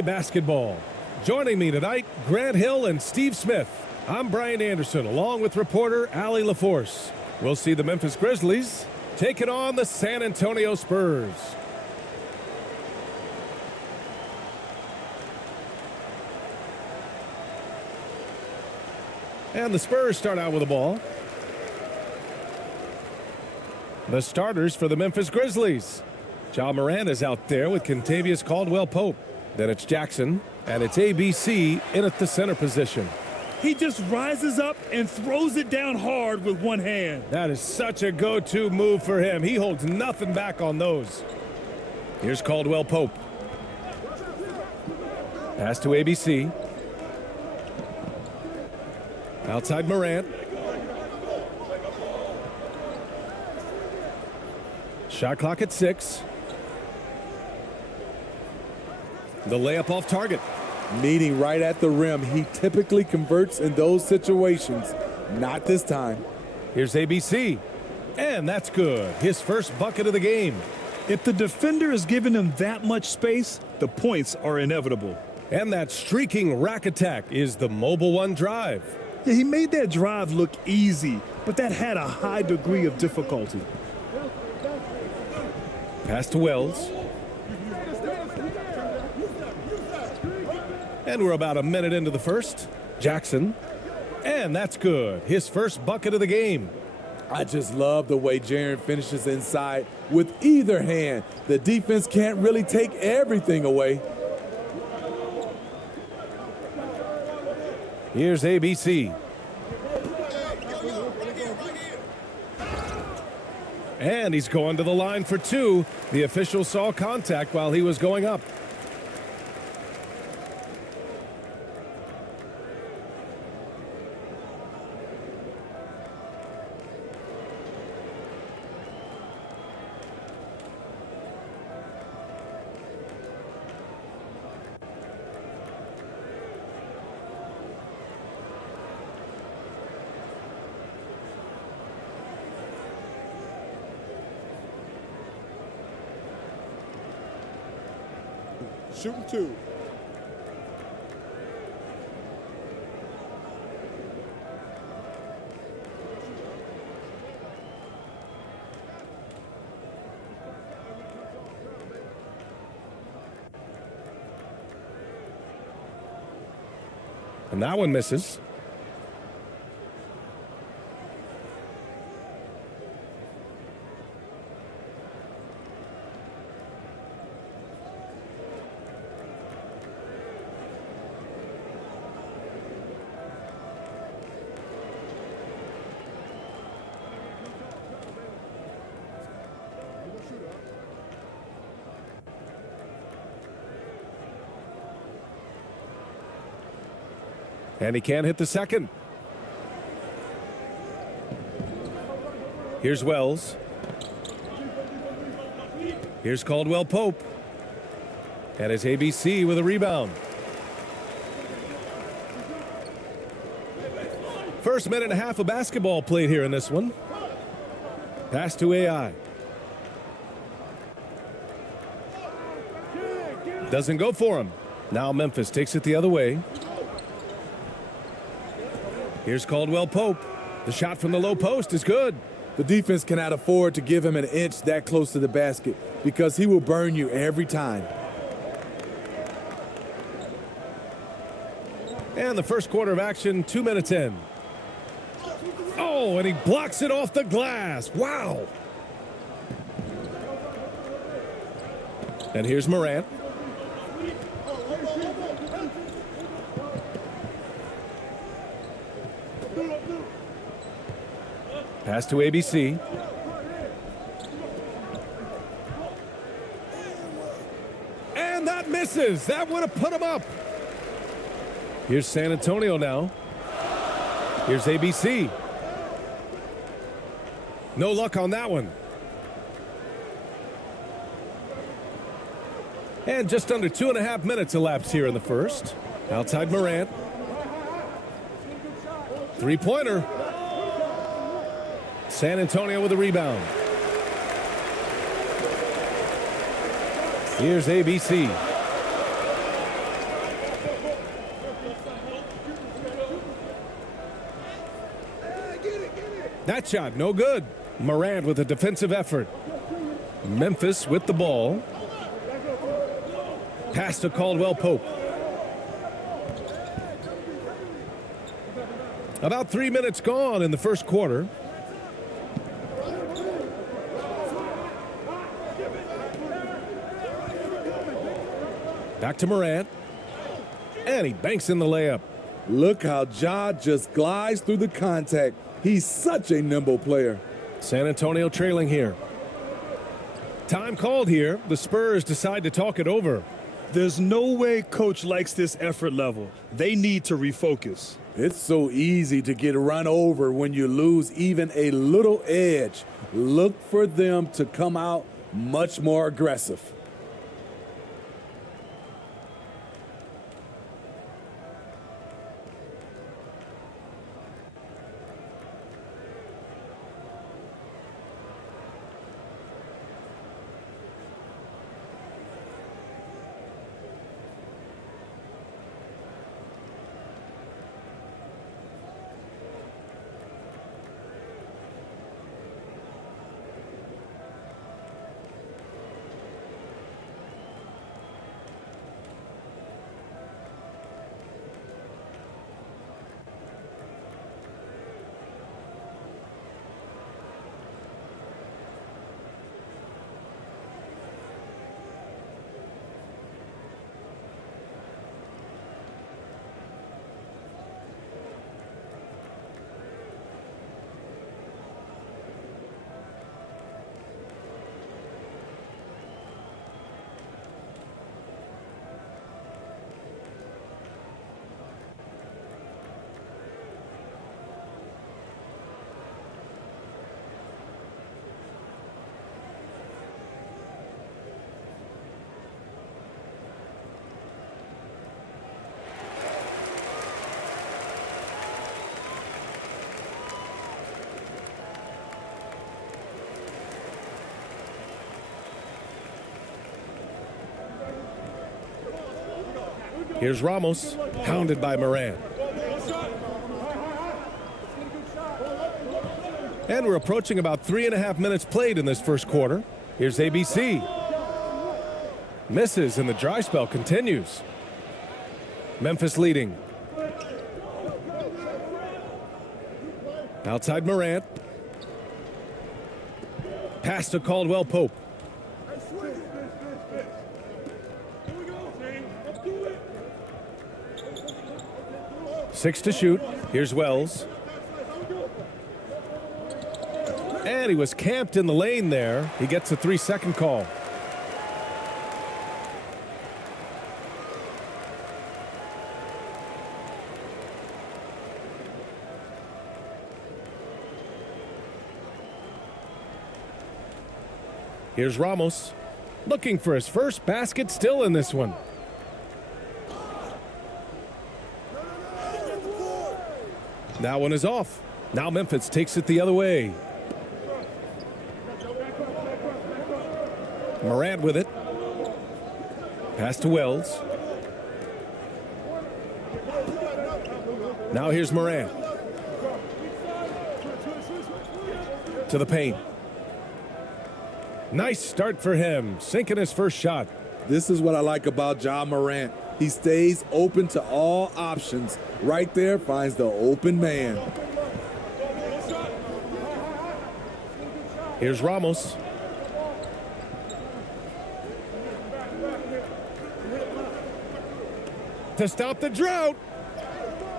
Basketball. Joining me tonight, Grant Hill and Steve Smith. I'm Brian Anderson, along with reporter Allie LaForce. We'll see the Memphis Grizzlies taking on the San Antonio Spurs. And the Spurs start out with the ball. The starters for the Memphis Grizzlies. Ja Morant is out there with Kentavious Caldwell-Pope. Then it's Jackson, and it's ABC in at the center position. He just rises up and throws it down hard with one hand. That is such a go-to move for him. He holds nothing back on those. Here's Caldwell-Pope. Pass to ABC. Outside Morant. Shot clock at 6. The layup off target. Meeting right at the rim. He typically converts in those situations. Not this time. Here's ABC. And that's good. His first bucket of the game. If the defender is giving him that much space, the points are inevitable. And that streaking rack attack is the Mobile One drive. Yeah, he made that drive look easy, but that had a high degree of difficulty. Pass to Wells. And we're about a minute into the first. Jackson. And that's good. His first bucket of the game. I just love the way Jaren finishes inside with either hand. The defense can't really take everything away. Here's ABC. And he's going to the line for 2. The official saw contact while he was going up. Shooting 2. And that one misses. And he can't hit the second. Here's Wells. Here's Caldwell-Pope. And it's ABC with a rebound. First minute and a half of basketball played here in this one. Pass to AI. Doesn't go for him. Now Memphis takes it the other way. Here's Caldwell-Pope. The shot from the low post is good. The defense cannot afford to give him an inch that close to the basket because he will burn you every time. And the first quarter of action, 2 minutes in. Oh, and he blocks it off the glass. Wow. And here's Morant. Pass to ABC. And that misses. That would have put him up. Here's San Antonio now. Here's ABC. No luck on that one. And just under 2.5 minutes elapsed here in the first. Outside Morant. Three-pointer. San Antonio with a rebound. Here's ABC. That shot, no good. Morant with a defensive effort. Memphis with the ball. Pass to Caldwell Pope. About 3 minutes gone in the first quarter. Back to Morant. And he banks in the layup. Look how Ja just glides through the contact. He's such a nimble player. San Antonio trailing here. Time called here. The Spurs decide to talk it over. There's no way coach likes this effort level. They need to refocus. It's so easy to get run over when you lose even a little edge. Look for them to come out much more aggressive. Here's Ramos, hounded by Morant. And we're approaching about 3.5 minutes played in this first quarter. Here's ABC. Misses and the dry spell continues. Memphis leading. Outside Morant. Pass to Caldwell Pope. Six to shoot. Here's Wells. And he was camped in the lane there. He gets a 3-second call. Here's Ramos, looking for his first basket, still in this one. That one is off. Now Memphis takes it the other way. Morant with it. Pass to Wells. Now here's Morant. To the paint. Nice start for him, sinking his first shot. This is what I like about Ja Morant. He stays open to all options. Right there, finds the open man. Here's Ramos. To stop the drought.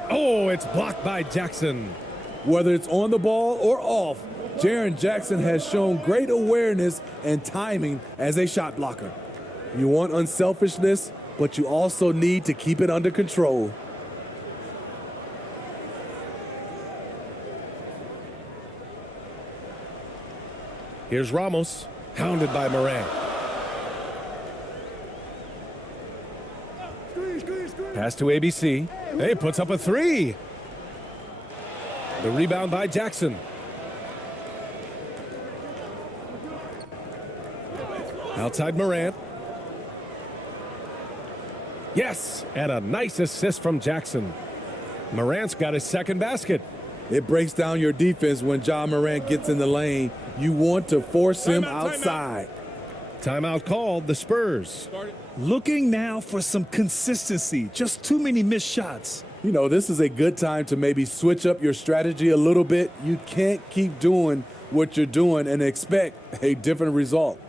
Oh, it's blocked by Jackson. Whether it's on the ball or off, Jaren Jackson has shown great awareness and timing as a shot blocker. You want unselfishness, but you also need to keep it under control. Here's Ramos, hounded by Morant. Pass to ABC. Hey, puts up a three. The rebound by Jackson. Outside Morant. Yes, and a nice assist from Jackson. Morant's got his second basket. It breaks down your defense when Ja Morant gets in the lane. You want to force him outside. Timeout called, the Spurs. Looking now for some consistency. Just too many missed shots. You know, this is a good time to maybe switch up your strategy a little bit. You can't keep doing what you're doing and expect a different result.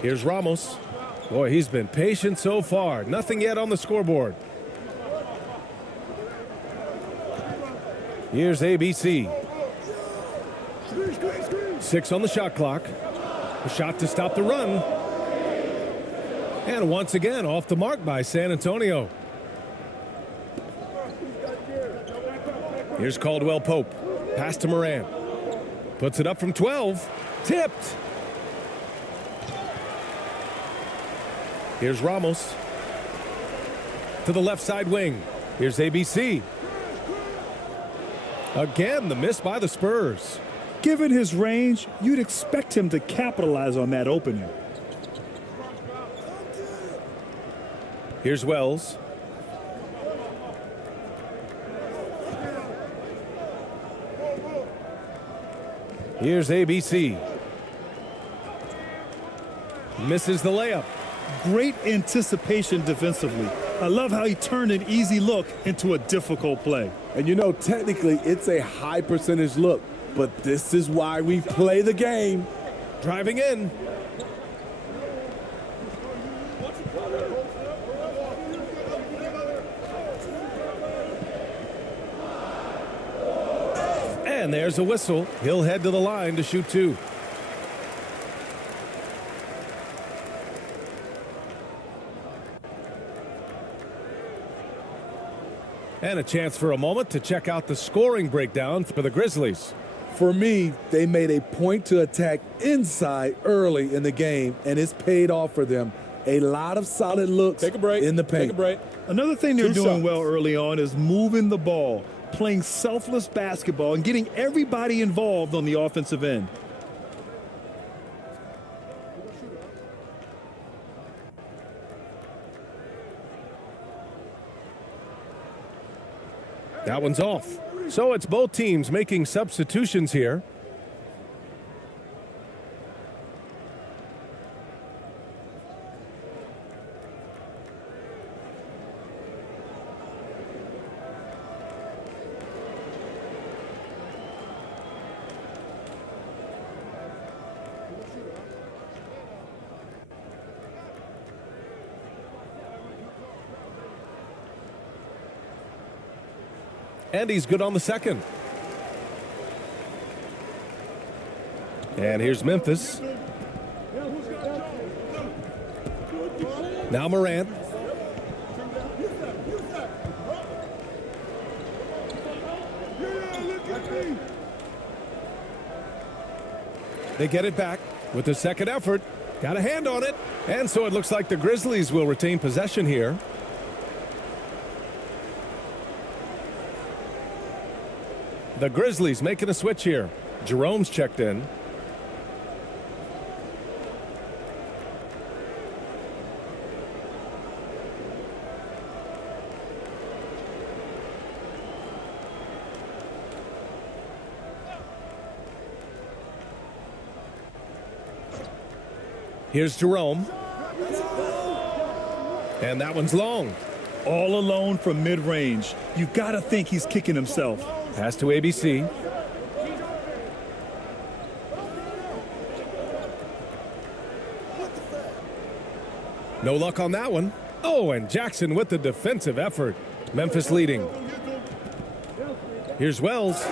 Here's Ramos. Boy, he's been patient so far. Nothing yet on the scoreboard. Here's ABC. 6 on the shot clock. A shot to stop the run. And once again, off the mark by San Antonio. Here's Caldwell Pope. Pass to Moran. Puts it up from 12. Tipped. Here's Ramos. To the left side wing. Here's ABC. Again, the miss by the Spurs. Given his range, you'd expect him to capitalize on that opening. Here's Wells. Here's ABC. Misses the layup. Great anticipation defensively. I love how he turned an easy look into a difficult play. And you know, technically, it's a high percentage look, but this is why we play the game. Driving in. And there's a whistle. He'll head to the line to shoot 2. And a chance for a moment to check out the scoring breakdown for the Grizzlies. For me, they made a point to attack inside early in the game, and it's paid off for them. A lot of solid looks in the paint. Take a break. Another thing they're 2 doing shots. well early on is moving the ball, playing selfless basketball, and getting everybody involved on the offensive end. That one's off. So it's both teams making substitutions here. And he's good on the second. And here's Memphis. Now Moran. They get it back with the second effort. Got a hand on it. And so it looks like the Grizzlies will retain possession here. The Grizzlies making a switch here. Jerome's checked in. Here's Jerome. And that one's long. All alone from mid-range. You've got to think he's kicking himself. Pass to ABC. No luck on that one. Oh, and Jackson with the defensive effort. Memphis leading. Here's Wells.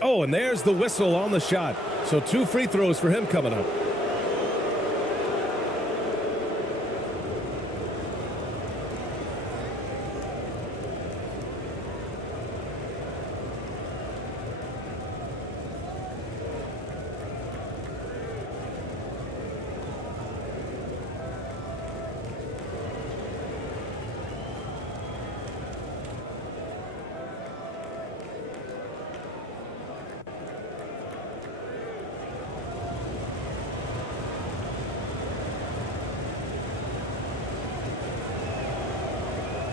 Oh, and there's the whistle on the shot. So 2 free throws for him coming up.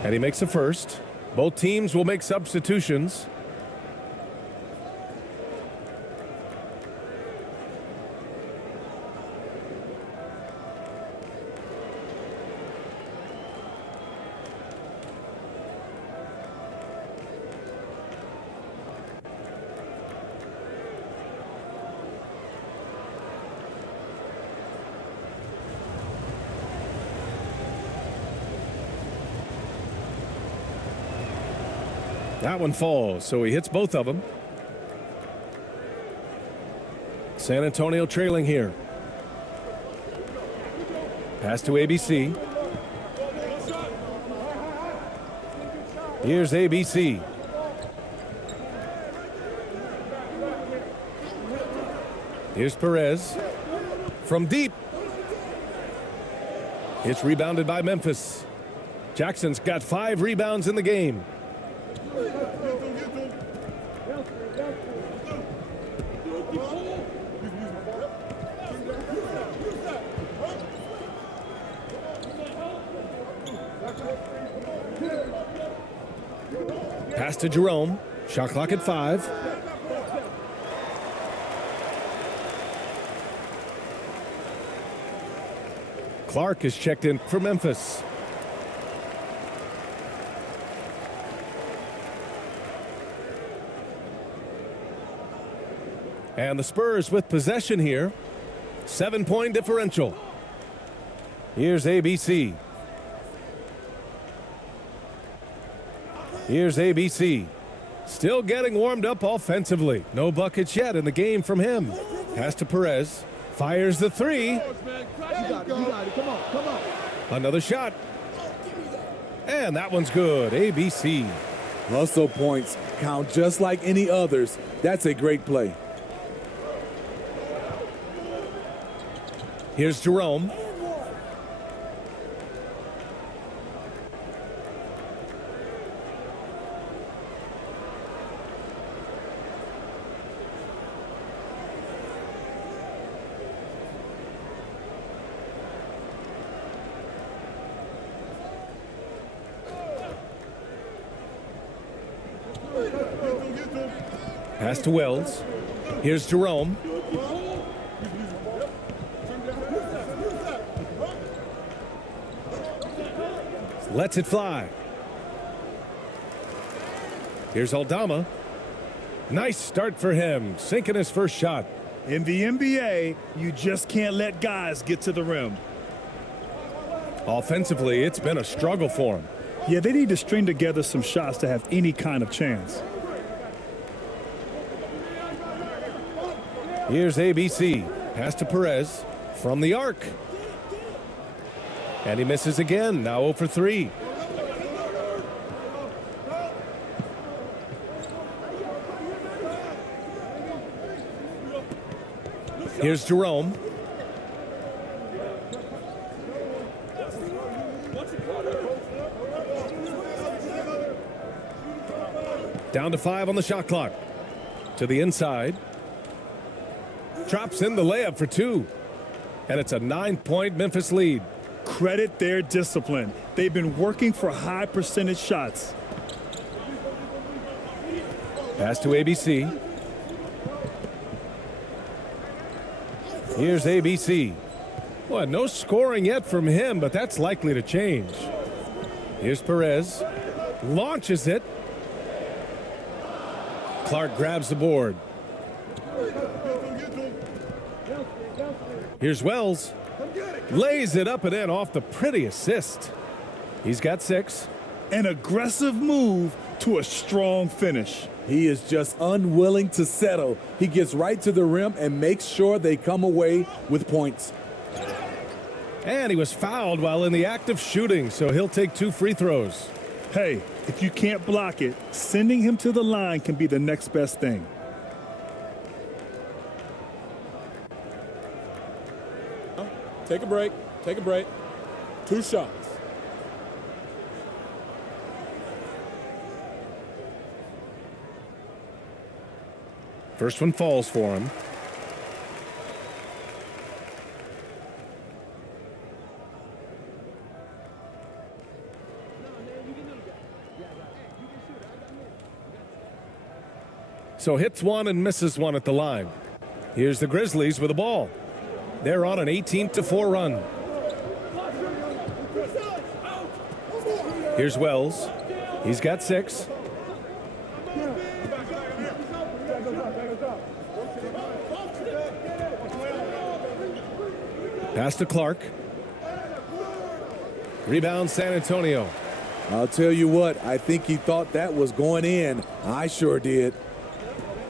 And he makes a first. Both teams will make substitutions. That one falls, so he hits both of them. San Antonio trailing here. Pass to ABC. Here's ABC. Here's Perez. From deep. It's rebounded by Memphis. Jackson's got 5 rebounds in the game. Pass to Jerome. Shot clock at 5. Clark is checked in for Memphis. And the Spurs with possession here. 7-point differential. Here's ABC. Here's ABC. Still getting warmed up offensively. No buckets yet in the game from him. Pass to Perez. Fires the 3. You got it. Come on. Another shot. And that one's good. ABC. Hustle points count just like any others. That's a great play. Here's Jerome. Pass to Wells. Here's Jerome. Lets it fly. Here's Aldama. Nice start for him, sinking his first shot. In the NBA, you just can't let guys get to the rim. Offensively, it's been a struggle for him. Yeah, they need to string together some shots to have any kind of chance. Here's ABC. Pass to Perez from the arc. And he misses again, now 0 for 3. Here's Jerome. Down to 5 on the shot clock. To the inside. Drops in the layup for 2. And it's a 9-point Memphis lead. Credit their discipline. They've been working for high percentage shots. Pass to ABC. Here's ABC. Well, no scoring yet from him, but that's likely to change. Here's Perez. Launches it. Clark grabs the board. Here's Wells. Lays it up and in off the pretty assist. He's got 6. An aggressive move to a strong finish. He is just unwilling to settle. He gets right to the rim and makes sure they come away with points. And he was fouled while in the act of shooting, so he'll take 2 free throws. Hey, if you can't block it, sending him to the line can be the next best thing. Take a break. Take a break. 2 shots. First one falls for him. So hits one and misses one at the line. Here's the Grizzlies with the ball. They're on an 18-4 run. Here's Wells. He's got 6. Pass to Clark. Rebound San Antonio. I'll tell you what, I think he thought that was going in. I sure did.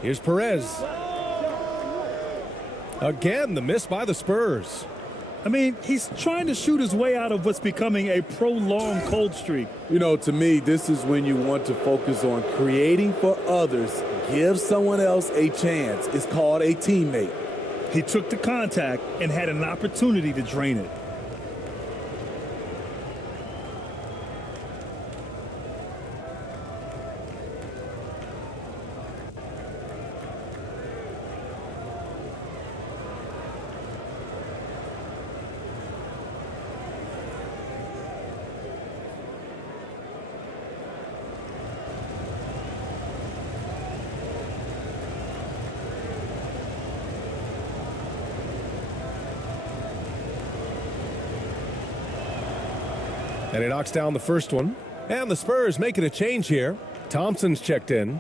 Here's Perez. Again, the miss by the Spurs. I mean, he's trying to shoot his way out of what's becoming a prolonged cold streak. You know, to me, this is when you want to focus on creating for others. Give someone else a chance. It's called a teammate. He took the contact and had an opportunity to drain it. And he knocks down the first one. And the Spurs making a change here. Thompson's checked in.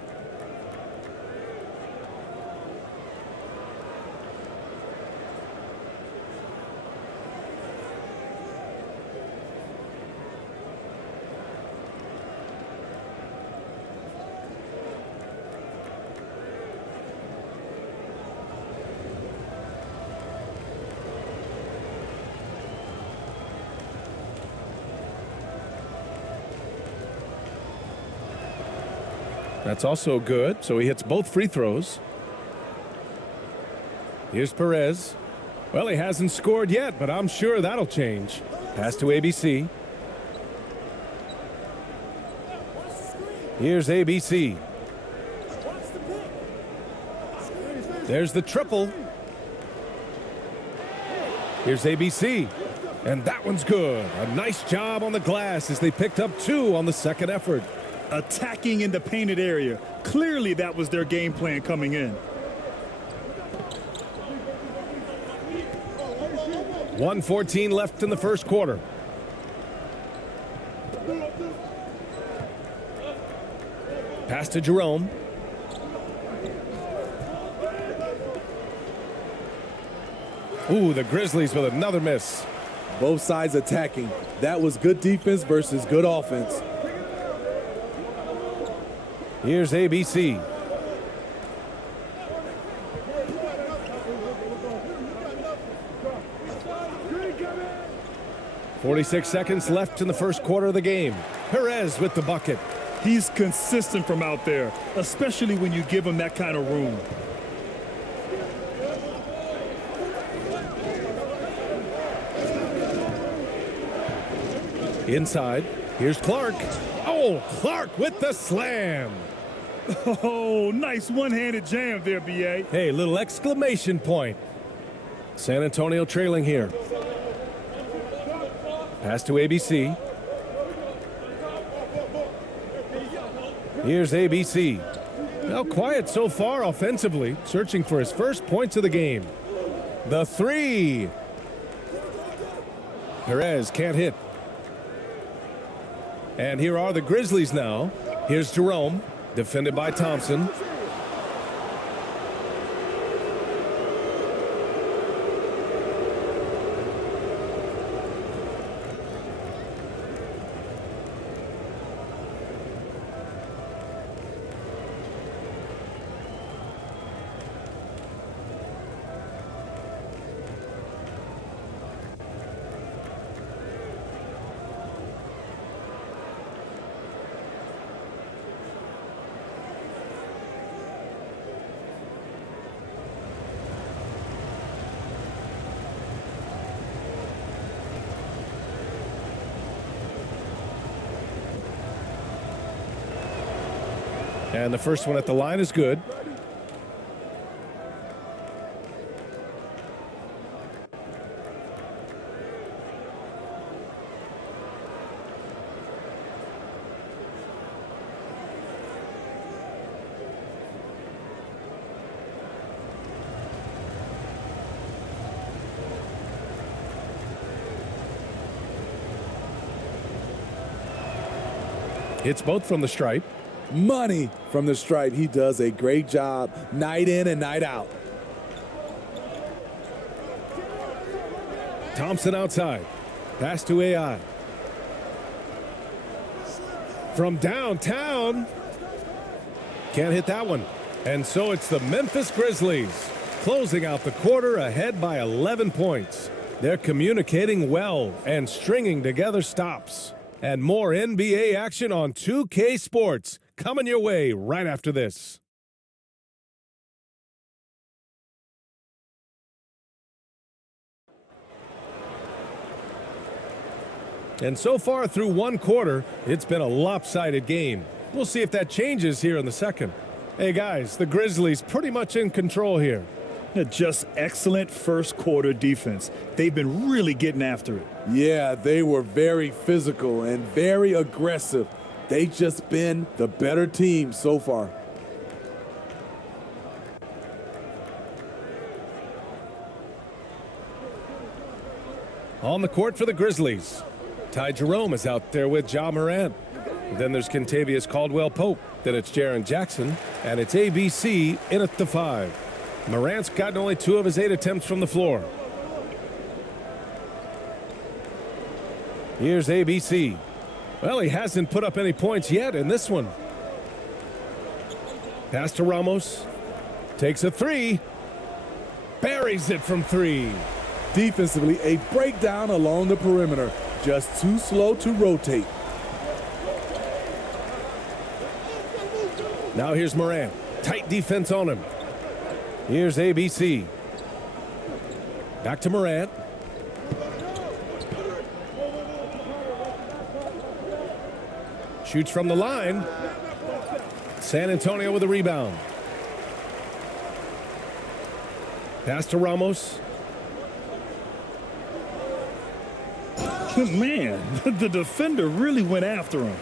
That's also good, so he hits both free throws. Here's Perez. Well, he hasn't scored yet, but I'm sure that'll change. Pass to ABC. Here's ABC. There's the triple. Here's ABC. And that one's good. A nice job on the glass as they picked up 2 on the second effort. Attacking in the painted area. Clearly that was their game plan coming in. 1:14 left in the first quarter. Pass to Jerome. Ooh, the Grizzlies with another miss. Both sides attacking. That was good defense versus good offense. Here's ABC. .46 seconds left in the first quarter of the game. Perez with the bucket. He's consistent from out there, especially when you give him that kind of room. Inside, here's Clark. Oh, Clark with the slam. Oh, nice one-handed jam there, B.A. Hey, little exclamation point. San Antonio trailing here. Pass to ABC. Here's ABC. Now quiet so far offensively, searching for his first points of the game. The three. Perez can't hit. And here are the Grizzlies now. Here's Jerome, defended by Thompson. And the first one at the line is good. Hits both from the stripe. Money from the stripe. He does a great job night in and night out. Thompson outside. Pass to AI. From downtown. Can't hit that one. And so it's the Memphis Grizzlies closing out the quarter ahead by 11 points. They're communicating well and stringing together stops. And more NBA action on 2K Sports coming your way right after this. And so far through one quarter, it's been a lopsided game. We'll see if that changes here in the second. Hey guys, the Grizzlies pretty much in control here. Just excellent first quarter defense. They've been really getting after it. Yeah, they were very physical and very aggressive. They just been the better team so far. On the court for the Grizzlies. Ty Jerome is out there with Ja Morant. Then there's Kentavious Caldwell-Pope. Then it's Jaren Jackson. And it's ABC in at the 5. Morant's gotten only 2 of his 8 attempts from the floor. Here's ABC. Well, he hasn't put up any points yet in this one. Pass to Ramos. Takes a 3. Buries it from 3. Defensively, a breakdown along the perimeter. Just too slow to rotate. Now here's Morant. Tight defense on him. Here's ABC. Back to Morant. Shoots from the line. San Antonio with a rebound. Pass to Ramos. Man, the defender really went after him.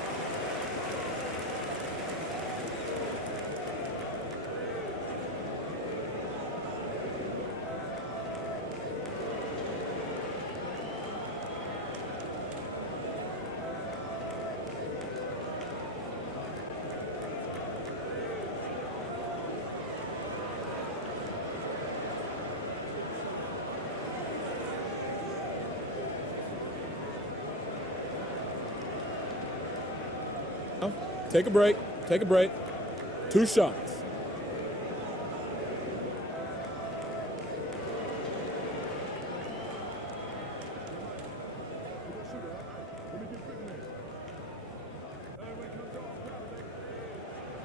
Take a break. Take a break. 2 shots.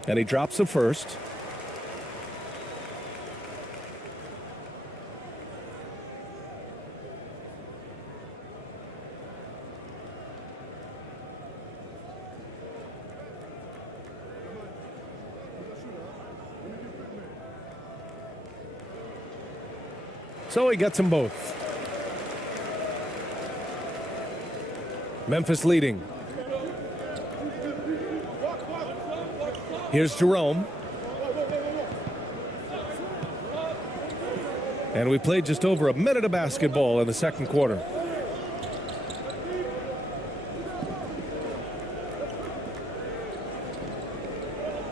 And he drops the first. So he gets them both. Memphis leading. Here's Jerome. And we played just over a minute of basketball in the second quarter.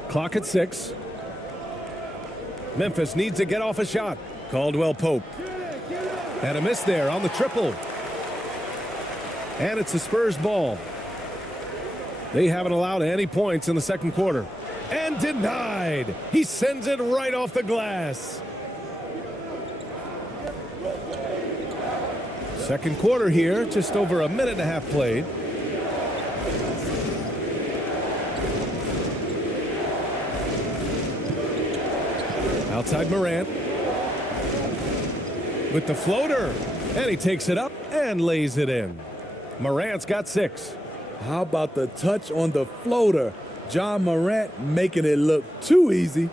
Clock at 6. Memphis needs to get off a shot. Caldwell Pope. And a miss there on the triple. And it's the Spurs ball. They haven't allowed any points in the second quarter. And denied. He sends it right off the glass. Second quarter here, just over a minute and a half played. Outside Morant. With the floater. And he takes it up and lays it in. Morant's got 6. How about the touch on the floater? John Morant making it look too easy.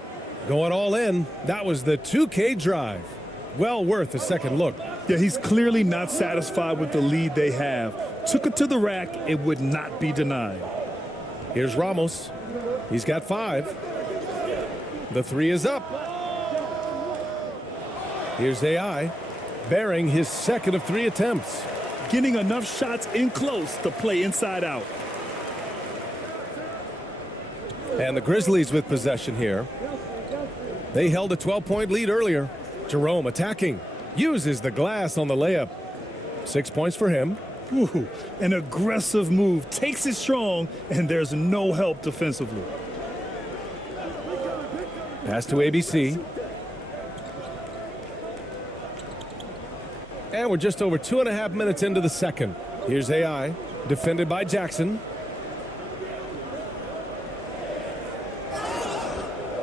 Going all in. That was the 2K drive. Well worth a second look. Yeah, he's clearly not satisfied with the lead they have. Took it to the rack. It would not be denied. Here's Ramos. He's got 5. The 3 is up. Here's AI, bearing his second of 3 attempts. Getting enough shots in close to play inside out. And the Grizzlies with possession here. They held a 12-point lead earlier. Jerome attacking. Uses the glass on the layup. 6 points for him. Ooh, an aggressive move. Takes it strong, and there's no help defensively. Pass to ABC. And we're just over 2.5 minutes into the second. Here's AI, defended by Jackson.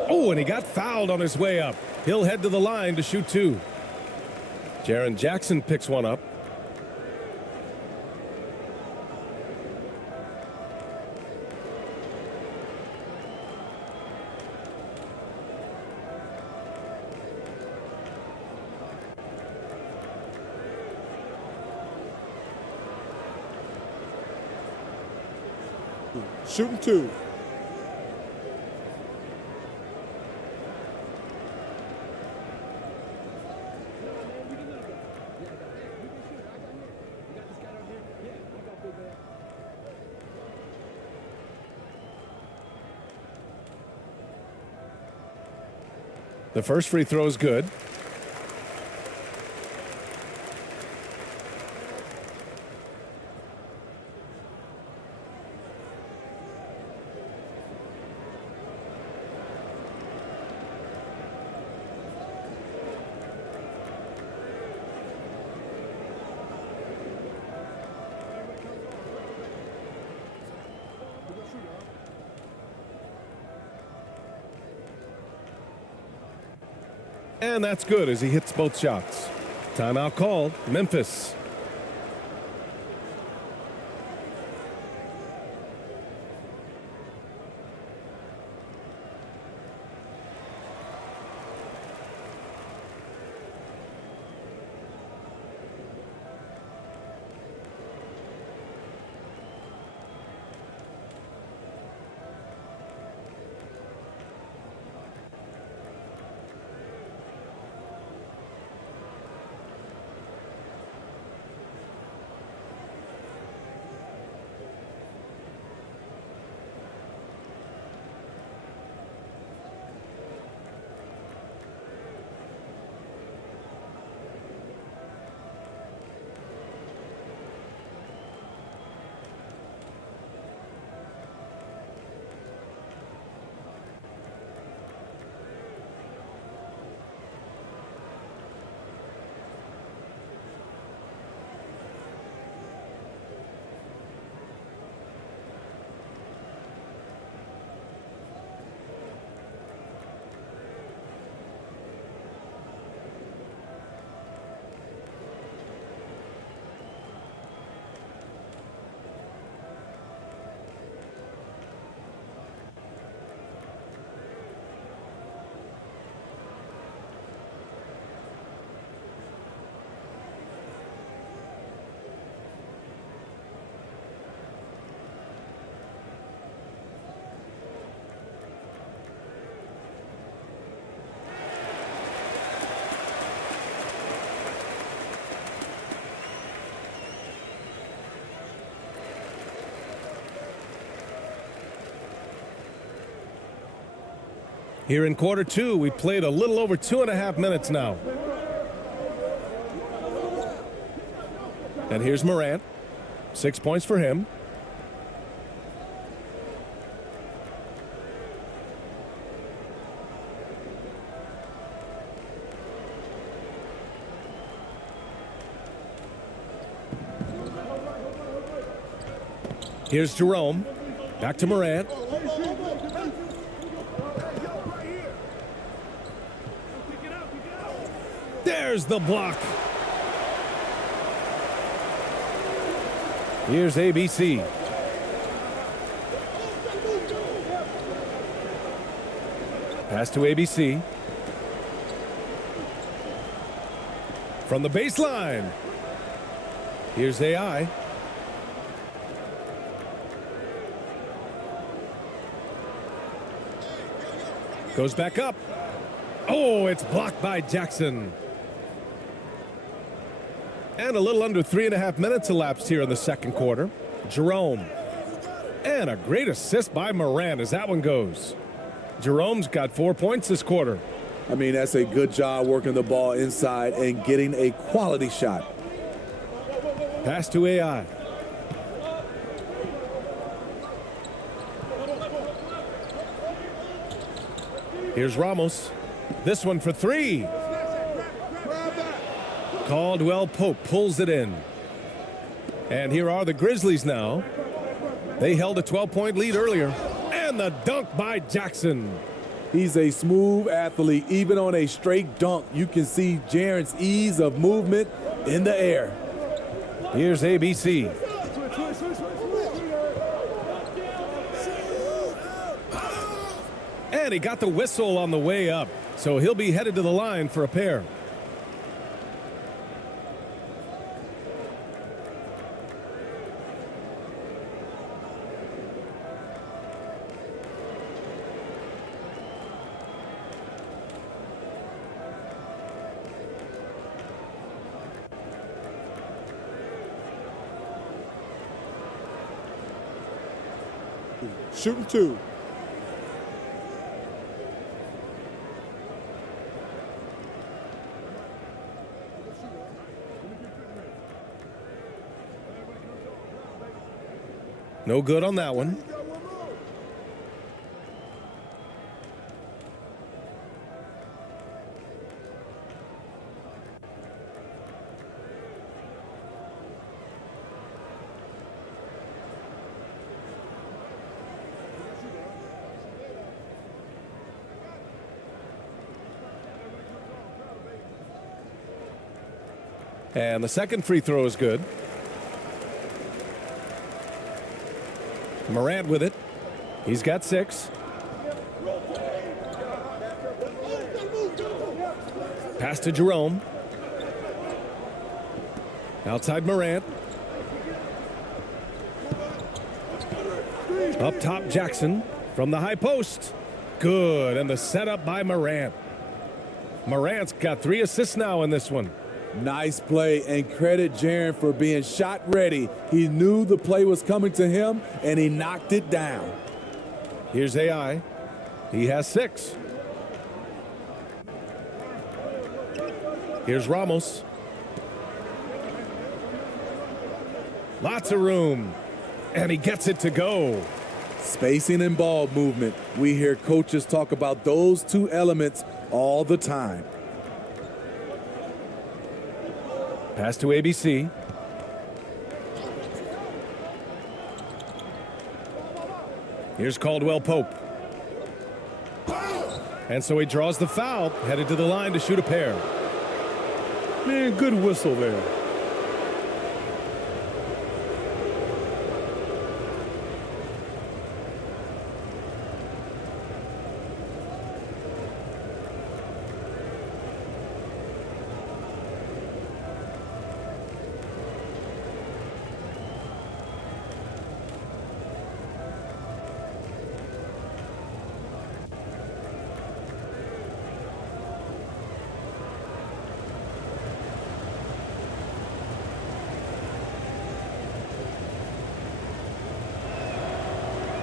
Oh, and he got fouled on his way up. He'll head to the line to shoot 2. Jaren Jackson picks one up. Shooting 2. The first free throw is good. And that's good as he hits both shots. Timeout called. Memphis. Here in quarter two, we played a little over 2.5 minutes now. And here's Morant. 6 points for him. Here's Jerome. Back to Morant. There's the block. Here's ABC. Pass to ABC. From the baseline. Here's AI. Goes back up. Oh, it's blocked by Jackson. And a little under 3.5 minutes elapsed here in the second quarter. Jerome. And a great assist by Morant as that one goes. Jerome's got 4 points this quarter. I mean, that's a good job working the ball inside and getting a quality shot. Pass to AI. Here's Ramos. This one for three. Caldwell Pope pulls it in. And here are the Grizzlies now. They held a 12-point lead earlier. And the dunk by Jackson. He's a smooth athlete. Even on a straight dunk, you can see Jaren's ease of movement in the air. Here's ABC. And he got the whistle on the way up. So he'll be headed to the line for a pair. Shooting two. No good on that one. And the second free throw is good. Morant with it. He's got 6. Pass to Jerome. Outside Morant. Up top Jackson from the high post. Good, and the setup by Morant. Morant's got 3 assists now in this one. Nice play, and credit Jaren for being shot ready. He knew the play was coming to him, and he knocked it down. Here's AI. He has 6. Here's Ramos. Lots of room, and he gets it to go. Spacing and ball movement. We hear coaches talk about those 2 elements all the time. Pass to ABC. Here's Caldwell Pope. And so he draws the foul, headed to the line to shoot a pair. Man, good whistle there.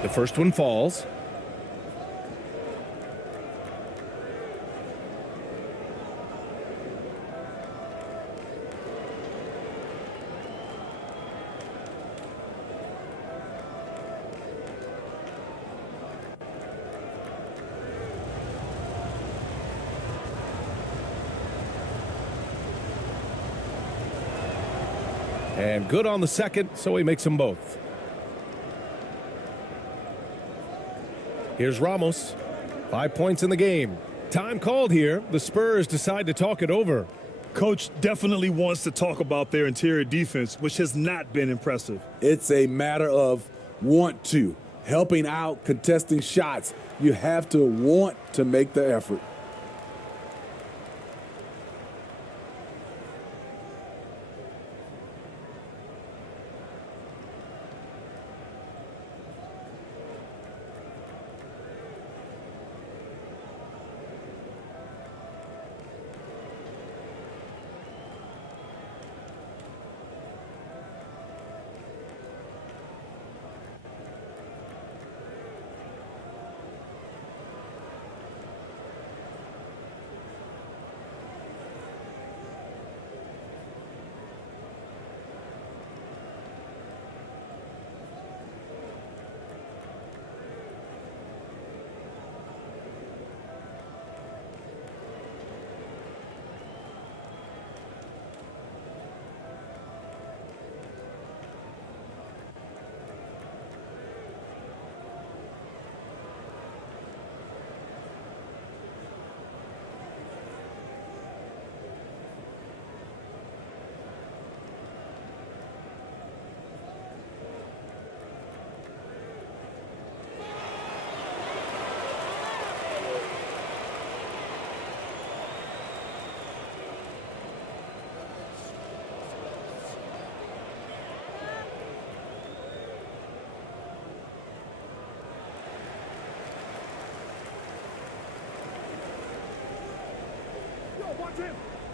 The first one falls. And good on the second, so he makes them both. Here's Ramos. 5 points in the game. Time called here. The Spurs decide to talk it over. Coach definitely wants to talk about their interior defense, which has not been impressive. It's a matter of want to. Helping out, contesting shots. You have to want to make the effort.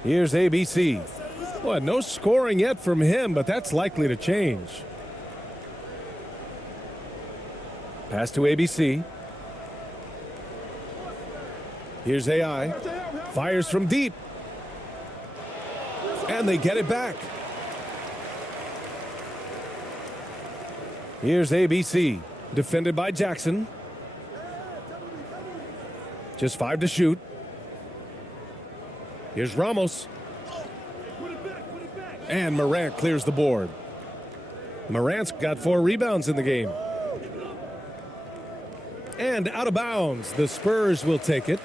Here's ABC. Well, no scoring yet from him, but that's likely to change. Pass to ABC. Here's AI. Fires from deep. And they get it back. Here's ABC. Defended by Jackson. Just 5 to shoot. Here's Ramos. And Morant clears the board. Morant's got 4 rebounds in the game. And out of bounds. The Spurs will take it.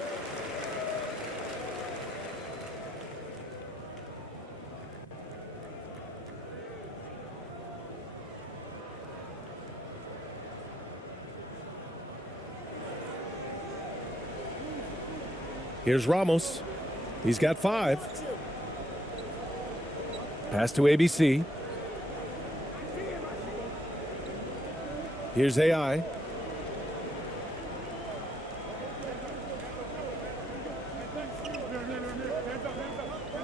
Here's Ramos. He's got 5. Pass to ABC. Here's AI.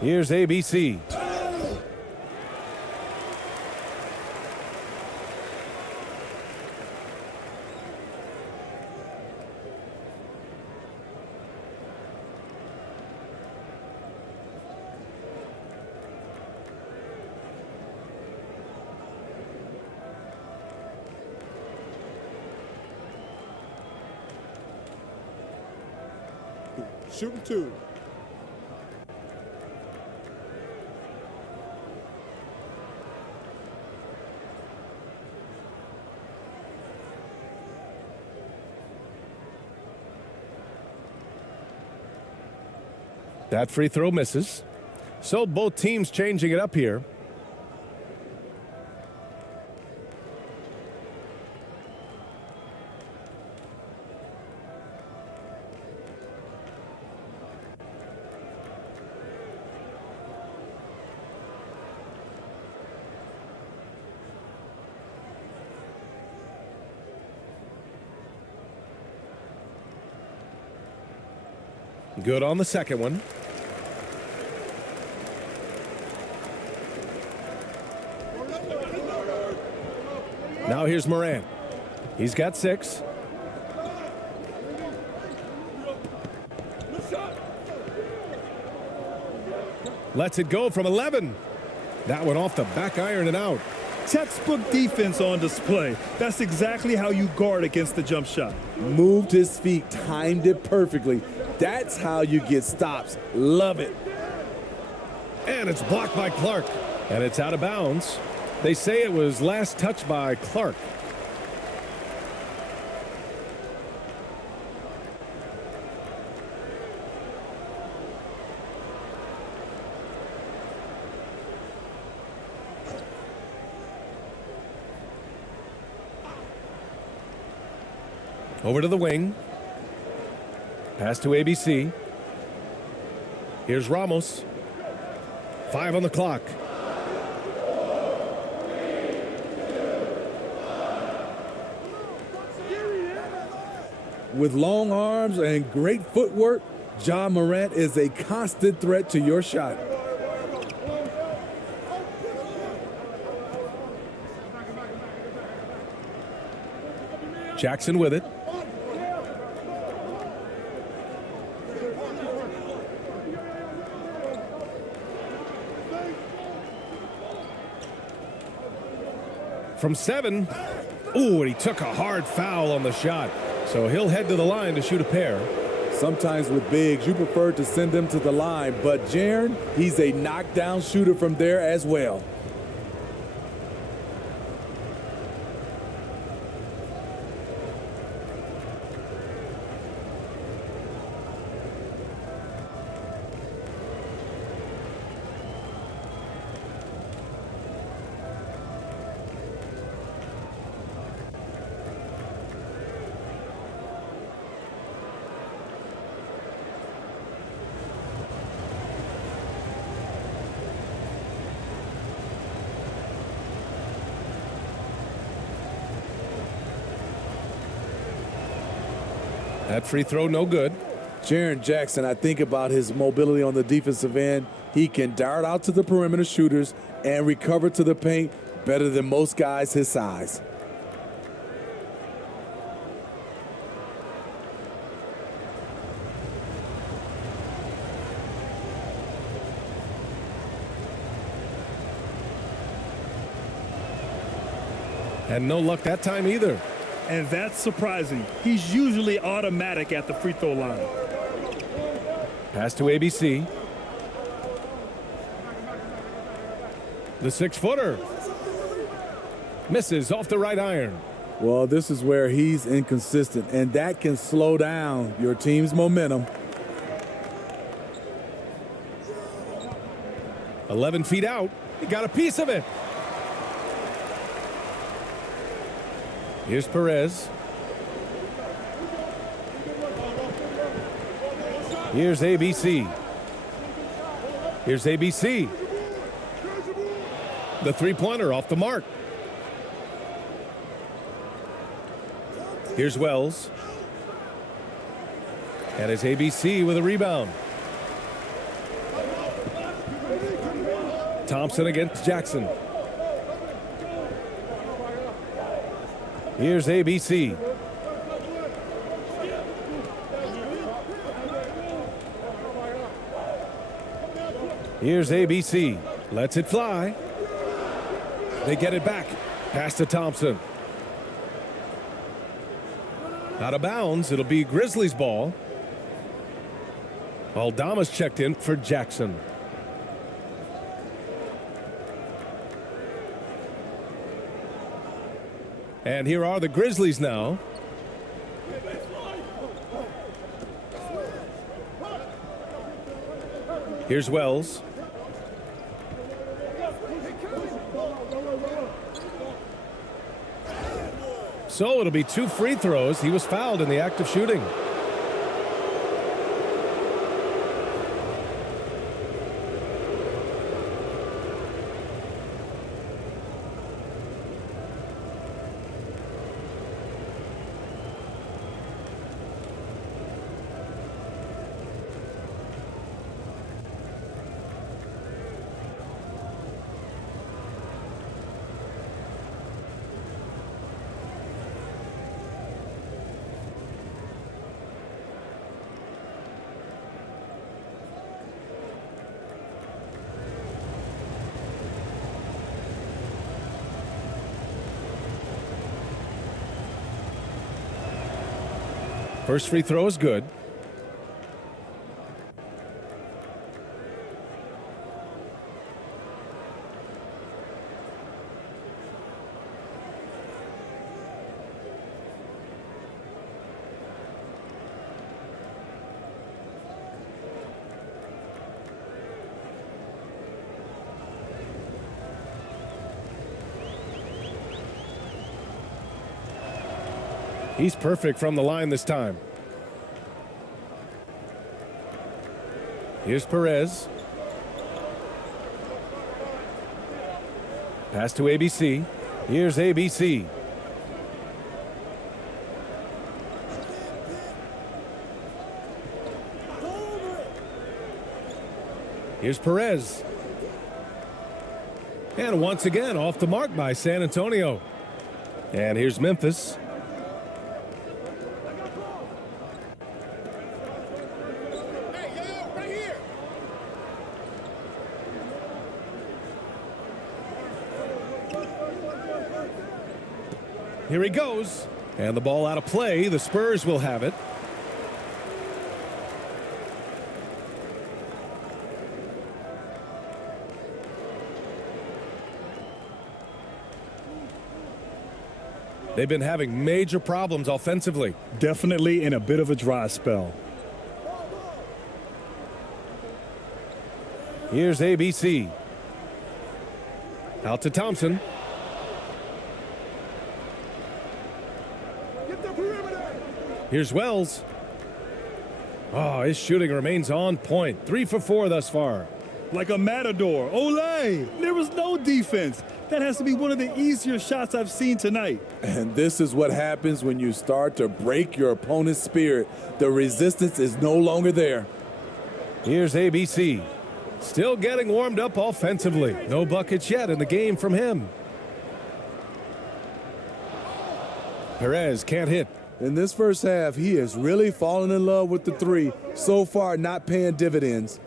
Here's ABC. Shooting 2. That free throw misses. So both teams changing it up here. Good on the second one. Now here's Morant. He's got 6. Lets it go from 11. That one off the back iron and out. Textbook defense on display. That's exactly how you guard against the jump shot. Moved his feet, timed it perfectly. That's how you get stops. Love it. And it's blocked by Clark. And it's out of bounds. They say it was last touched by Clark. Over to the wing. Pass to ABC. Here's Ramos. 5 on the clock. With long arms and great footwork, Ja Morant is a constant threat to your shot. Jackson with it. From 7. Ooh, and he took a hard foul on the shot. So he'll head to the line to shoot a pair. Sometimes with bigs, you prefer to send them to the line, but Jaren, he's a knockdown shooter from there as well. That free throw, no good. Jaren Jackson, I think about his mobility on the defensive end. He can dart out to the perimeter shooters and recover to the paint better than most guys his size. And no luck that time either. And that's surprising. He's usually automatic at the free throw line. Pass to ABC. The 6-footer. Misses off the right iron. Well, this is where he's inconsistent, and that can slow down your team's momentum. 11 feet out. He got a piece of it. Here's Perez. Here's ABC. Here's ABC. The three-pointer off the mark. Here's Wells. And it's ABC with a rebound. Thompson against Jackson. Here's ABC. Here's ABC. Lets it fly. They get it back. Pass to Thompson. Out of bounds. It'll be Grizzlies ball. Aldama's checked in for Jackson. And here are the Grizzlies now. Here's Wells. So it'll be 2 free throws. He was fouled in the act of shooting. First free throw is good. He's perfect from the line this time. Here's Perez. Pass to ABC. Here's ABC. Here's Perez. And once again, off the mark by San Antonio. And here's Memphis. Here he goes. And the ball out of play. The Spurs will have it. They've been having major problems offensively. Definitely in a bit of a dry spell. Here's ABC. Out to Thompson. Here's Wells. Oh, his shooting remains on point. 3 for 4 thus far. Like a matador. Olay! There was no defense. That has to be one of the easier shots I've seen tonight. And this is what happens when you start to break your opponent's spirit. The resistance is no longer there. Here's ABC. Still getting warmed up offensively. No buckets yet in the game from him. Perez can't hit. In this first half, he has really fallen in love with the three. So far, not paying dividends.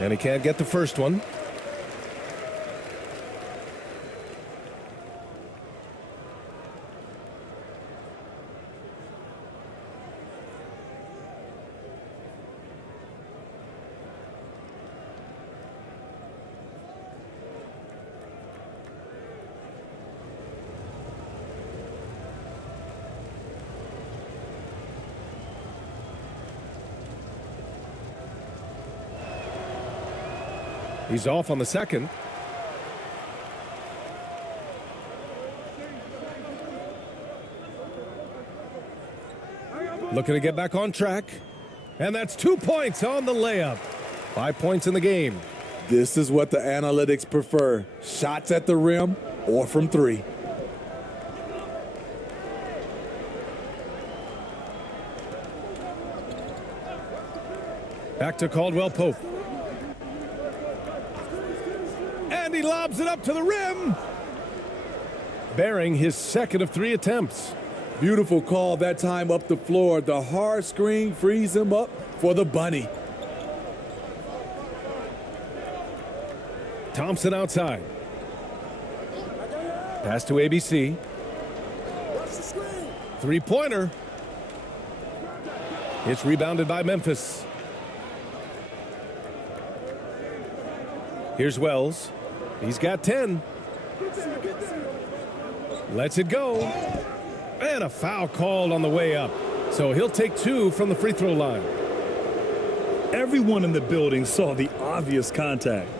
And he can't get the first one. He's off on the second. Looking to get back on track. And that's 2 points on the layup. 5 points in the game. This is what the analytics prefer. Shots at the rim or from three. Back to Caldwell Pope. And he lobs it up to the rim. Bearing his second of 3 attempts. Beautiful call that time up the floor. The hard screen frees him up for the bunny. Thompson outside. Pass to ABC. 3-pointer. It's rebounded by Memphis. Here's Wells. He's got 10. Lets it go. And a foul called on the way up. So he'll take 2 from the free throw line. Everyone in the building saw the obvious contact.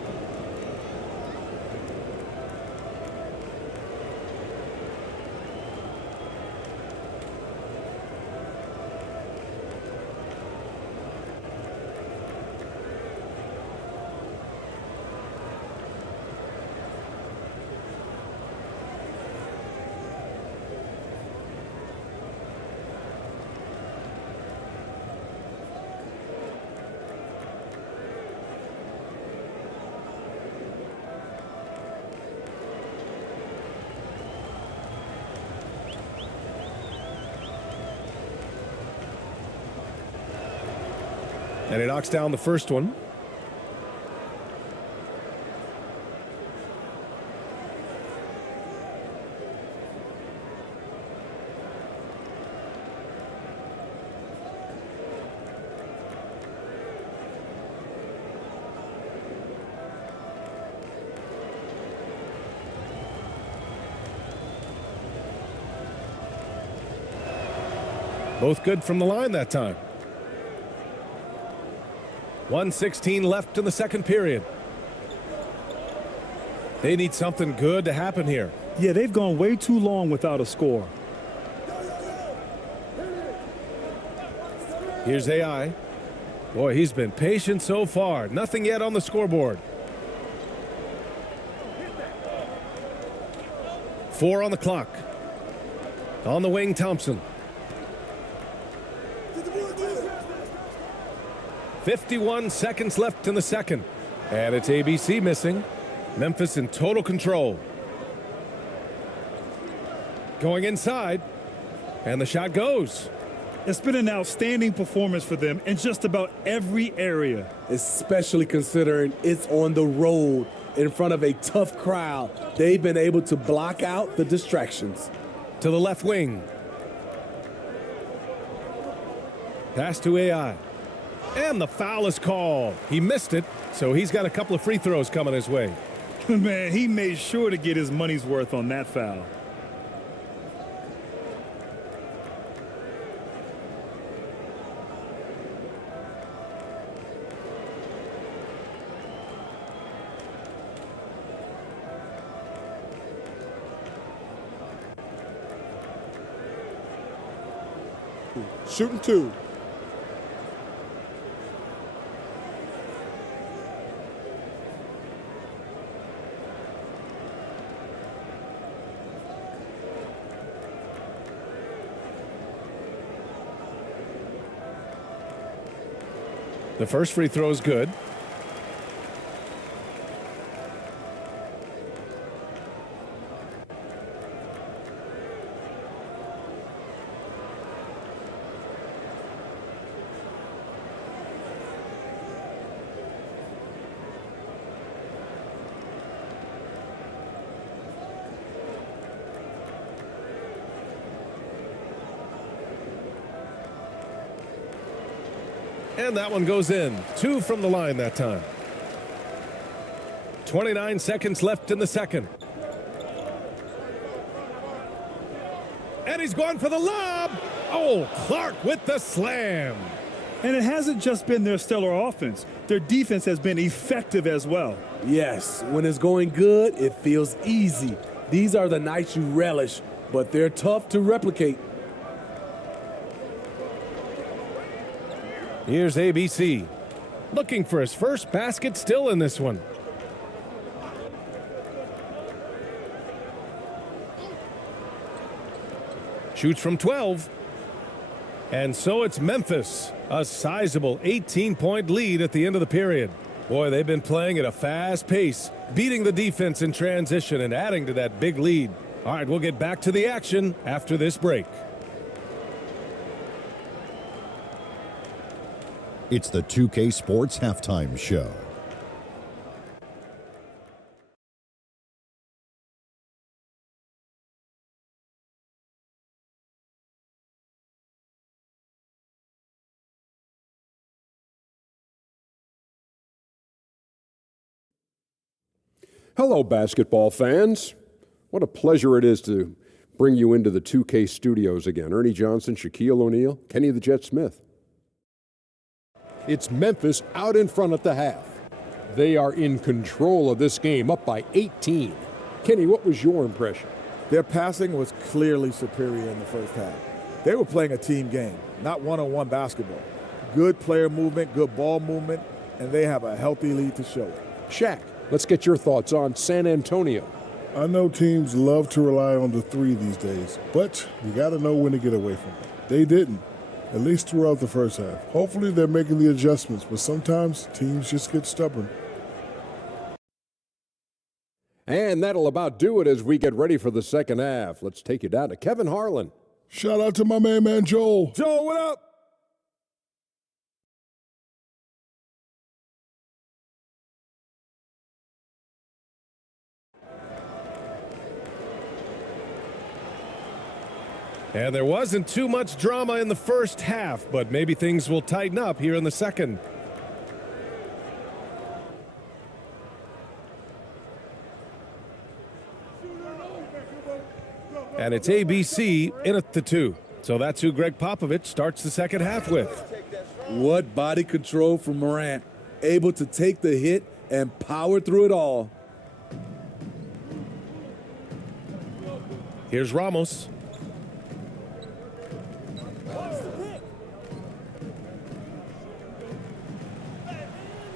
And he knocks down the first one. Both good from the line that time. 1:16 left in the second period. They need something good to happen here. Yeah, they've gone way too long without a score. Here's AI. Boy, he's been patient so far. Nothing yet on the scoreboard. 4 on the clock. On the wing, Thompson. 51 seconds left in the second. And it's ABC missing. Memphis in total control. Going inside. And the shot goes. It's been an outstanding performance for them in just about every area. Especially considering it's on the road in front of a tough crowd. They've been able to block out the distractions. To the left wing. Pass to AI. And the foul is called. He missed it, so he's got a couple of free throws coming his way. Man, he made sure to get his money's worth on that foul. Shooting 2. The first free throw is good. And that one goes in. 2 from the line that time. 29 seconds left in the second. And he's going for the lob. Oh, Clark with the slam. And it hasn't just been their stellar offense. Their defense has been effective as well. Yes, when it's going good, it feels easy. These are the nights you relish, but they're tough to replicate. Here's ABC. Looking for his first basket still in this one. Shoots from 12. And so it's Memphis. A sizable 18-point lead at the end of the period. Boy, they've been playing at a fast pace, beating the defense in transition and adding to that big lead. All right, we'll get back to the action after this break. It's the 2K Sports Halftime Show. Hello, basketball fans. What a pleasure it is to bring you into the 2K studios again. Ernie Johnson, Shaquille O'Neal, Kenny the Jet Smith. It's Memphis out in front at the half. They are in control of this game, up by 18. Kenny, what was your impression? Their passing was clearly superior in the first half. They were playing a team game, not one-on-one basketball. Good player movement, good ball movement, and they have a healthy lead to show it. Shaq, let's get your thoughts on San Antonio. I know teams love to rely on the three these days, but you got to know when to get away from it. They didn't, at least throughout the first half. Hopefully they're making the adjustments, but sometimes teams just get stubborn. And that'll about do it as we get ready for the second half. Let's take you down to Kevin Harlan. Shout out to my man Joel. Joel, what up? And there wasn't too much drama in the first half, but maybe things will tighten up here in the second. And it's ABC in at the 2. So that's who Greg Popovich starts the second half with. What body control from Morant. Able to take the hit and power through it all. Here's Ramos.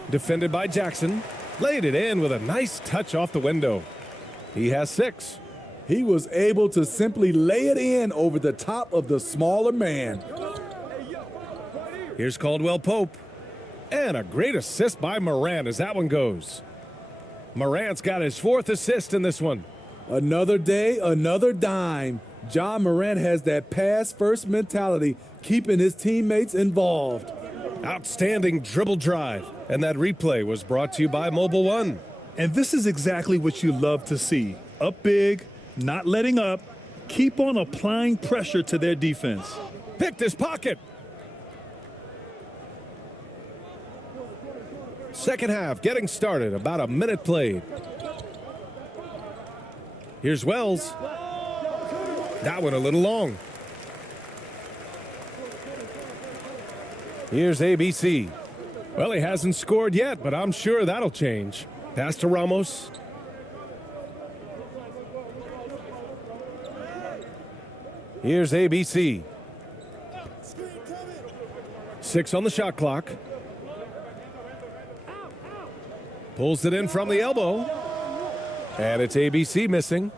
Defended by Jackson. Laid it in with a nice touch off the window. He has 6. He was able to simply lay it in over the top of the smaller man. Here's Caldwell Pope. And a great assist by Morant as that one goes. Morant's got his 4th assist in this one. Another day, another dime. John Morant has that pass-first mentality, keeping his teammates involved. Outstanding dribble drive. And that replay was brought to you by Mobile One. And this is exactly what you love to see. Up big, not letting up, keep on applying pressure to their defense. Picked his pocket. Second half getting started, about a minute played. Here's Wells. That one a little long. Here's ABC. Well, he hasn't scored yet, but I'm sure that'll change. Pass to Ramos. Here's ABC. 6 on the shot clock. Pulls it in from the elbow. And it's ABC missing.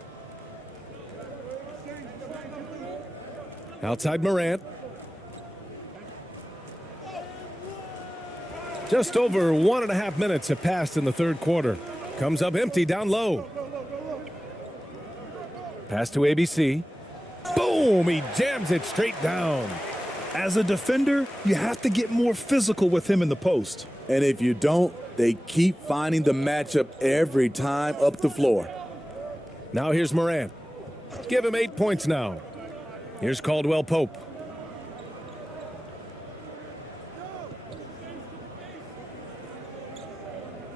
Outside Morant. Just over 1.5 minutes have passed in the third quarter. Comes up empty down low. Pass to ABC. Boom! He jams it straight down. As a defender, you have to get more physical with him in the post. And if you don't, they keep finding the matchup every time up the floor. Now here's Morant. Give him 8 points now. Here's Caldwell Pope.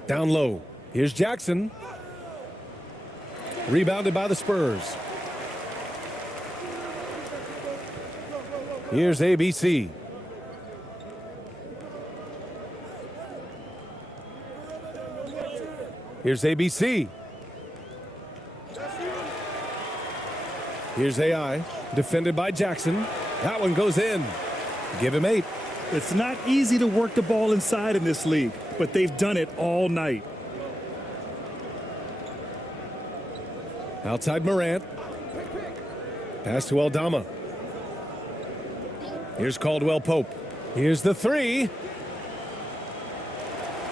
Down low. Here's Jackson. Rebounded by the Spurs. Here's ABC. Here's ABC. Here's AI. Defended by Jackson. That one goes in. Give him 8. It's not easy to work the ball inside in this league, but they've done it all night. Outside Morant. Pass to Aldama. Here's Caldwell Pope. Here's the 3.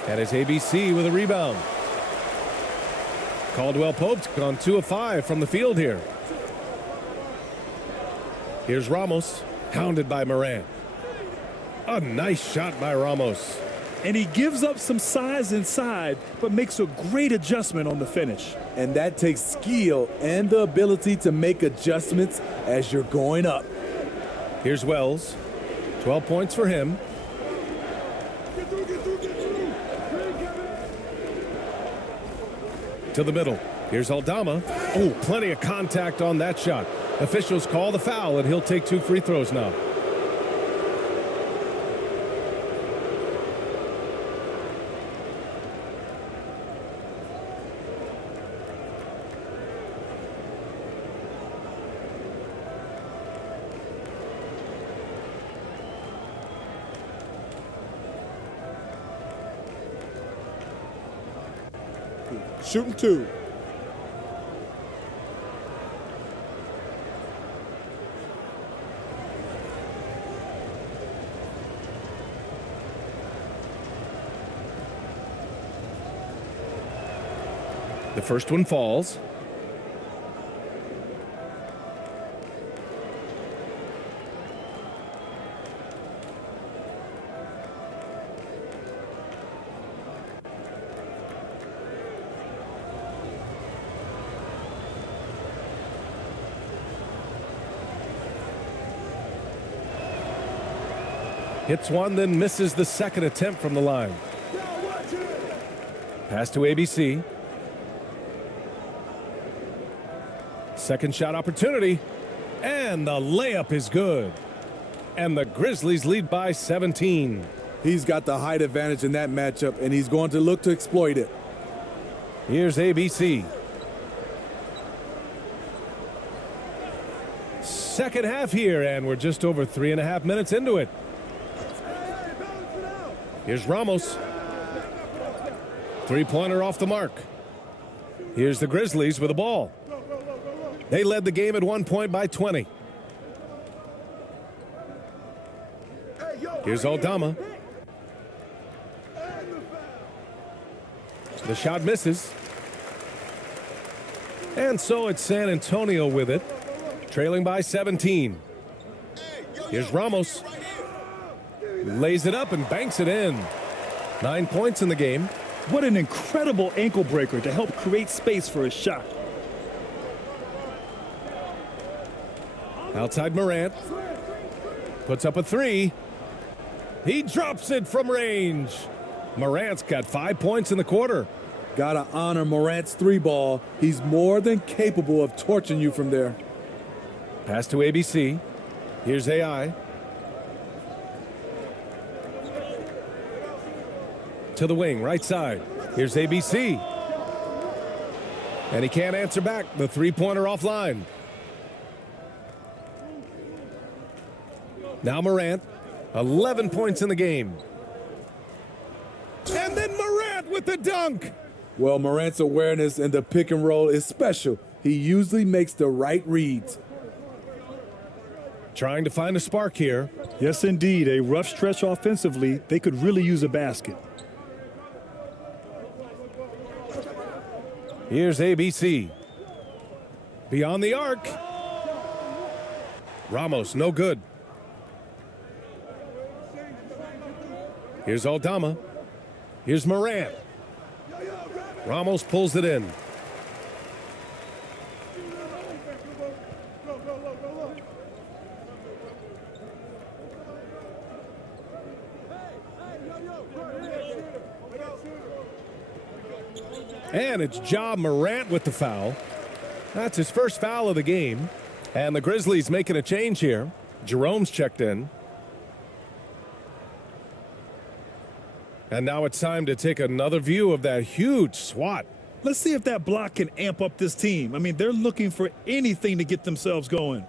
And it's ABC with a rebound. Caldwell Pope's gone 2 of 5 from the field here. Here's Ramos, hounded by Morant. A nice shot by Ramos. And he gives up some size inside, but makes a great adjustment on the finish. And that takes skill and the ability to make adjustments as you're going up. Here's Wells. 12 points for him. To the middle. Here's Aldama. Oh, plenty of contact on that shot. Officials call the foul, and he'll take 2 free throws now. Shooting 2. The first one falls. Hits one, then misses the second attempt from the line. Pass to ABC. Second shot opportunity. And the layup is good. And the Grizzlies lead by 17. He's got the height advantage in that matchup, and he's going to look to exploit it. Here's ABC. Second half here, and we're just over 3.5 minutes into it. Here's Ramos. Three-pointer off the mark. Here's the Grizzlies with the ball. They led the game at 1 point by 20. Here's Aldama. The shot misses. And so it's San Antonio with it, trailing by 17. Here's Ramos. Lays it up and banks it in. 9 points in the game. What an incredible ankle breaker to help create space for a shot. Outside Morant. Puts up a three. He drops it from range. Morant's got 5 points in the quarter. Gotta honor Morant's three ball. He's more than capable of torching you from there. Pass to ABC. Here's AI. To the wing, right side. Here's ABC. And he can't answer back. The three-pointer offline. Now Morant. 11 points in the game. And then Morant with the dunk. Well, Morant's awareness in the pick and roll is special. He usually makes the right reads. Trying to find a spark here. Yes, indeed. A rough stretch offensively. They could really use a basket. Here's ABC. Beyond the arc. Ramos, no good. Here's Aldama. Here's Morant. Ramos pulls it in. And it's Ja Morant with the foul. That's his first foul of the game. And the Grizzlies making a change here. Jerome's checked in. And now it's time to take another view of that huge swat. Let's see if that block can amp up this team. I mean, they're looking for anything to get themselves going.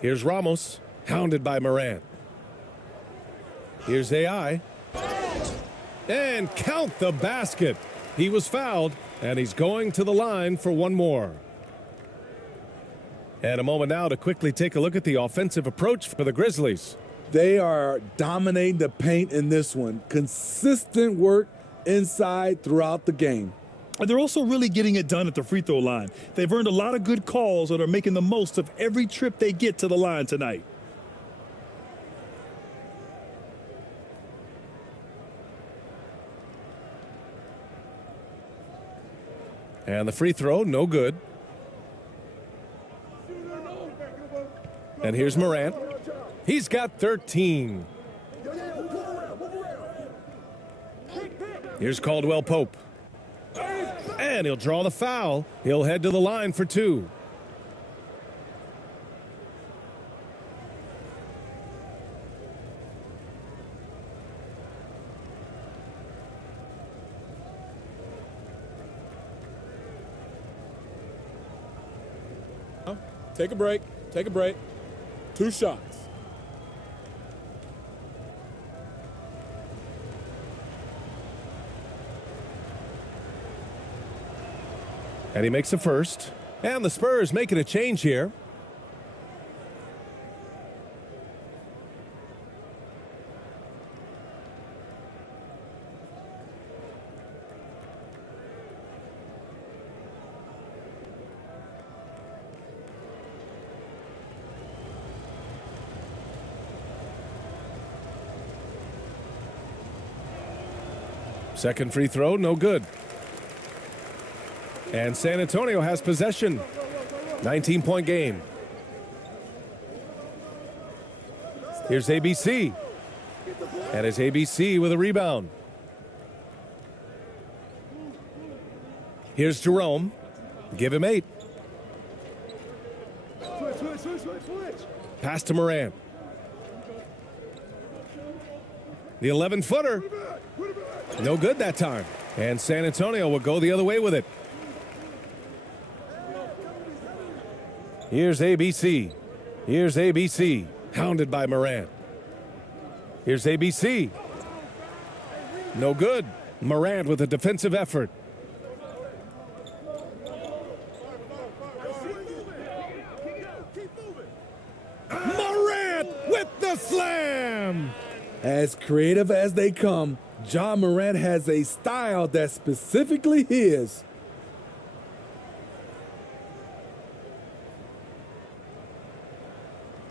Here's Ramos, hounded by Morant. Here's AI. And count the basket. He was fouled, and he's going to the line for one more. And a moment now to quickly take a look at the offensive approach for the Grizzlies. They are dominating the paint in this one. Consistent work inside throughout the game. And they're also really getting it done at the free throw line. They've earned a lot of good calls and are making the most of every trip they get to the line tonight. And the free throw, no good. And here's Morant. He's got 13. Here's Caldwell Pope. And he'll draw the foul. He'll head to the line for two. Take a break. Take a break. 2 shots. And he makes the first. And the Spurs making a change here. Second free throw, no good. And San Antonio has possession. 19-point game. Here's ABC. And it's ABC with a rebound. Here's Jerome. Give him 8. Pass to Morant. The 11-footer. No good that time. And San Antonio will go the other way with it. Here's ABC. Here's ABC. Hounded by Morant. Here's ABC. No good. Morant with a defensive effort. Morant with the slam! As creative as they come, Ja Morant has a style that's specifically his.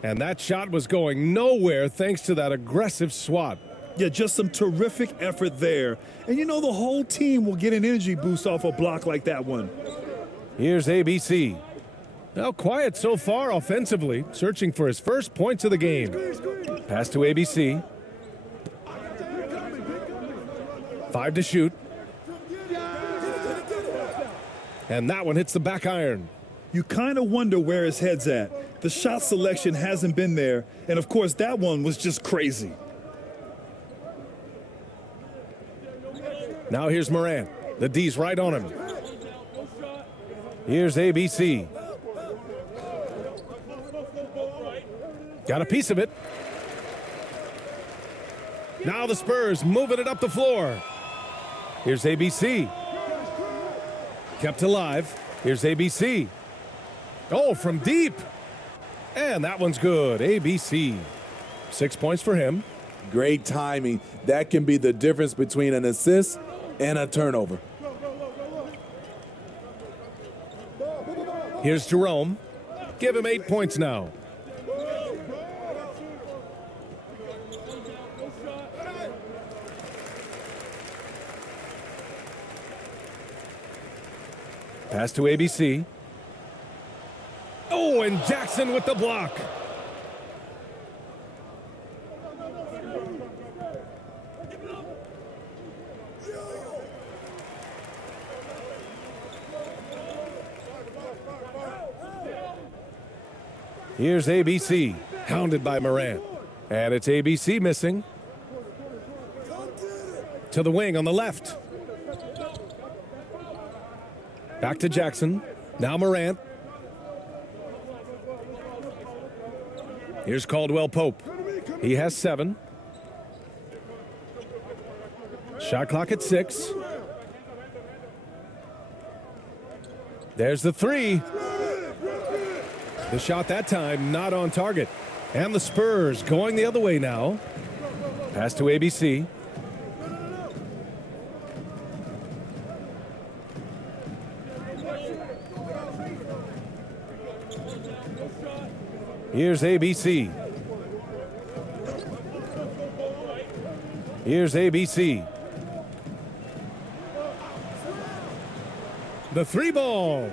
And that shot was going nowhere thanks to that aggressive swat. Yeah, just some terrific effort there. And you know the whole team will get an energy boost off a block like that one. Here's ABC. Now quiet so far offensively, searching for his first points of the game. Pass to ABC. 5 to shoot. And that one hits the back iron. You kind of wonder where his head's at. The shot selection hasn't been there, and of course that one was just crazy. Now here's Morant. The D's right on him. Here's ABC. Got a piece of it. Now the Spurs moving it up the floor. Here's ABC. Kept alive. Here's ABC. Oh, from deep. And that one's good. ABC. 6 points for him. Great timing. That can be the difference between an assist and a turnover. Here's Jerome. Give him 8 points now. Pass to ABC. Oh, and Jackson with the block. Here's ABC, hounded by Morant. And it's ABC missing. To the wing on the left. Back to Jackson. Now Morant. Here's Caldwell Pope. He has 7. Shot clock at 6. There's the 3. The shot that time not on target. And the Spurs going the other way now. Pass to ABC. Here's ABC. Here's ABC. The 3 ball.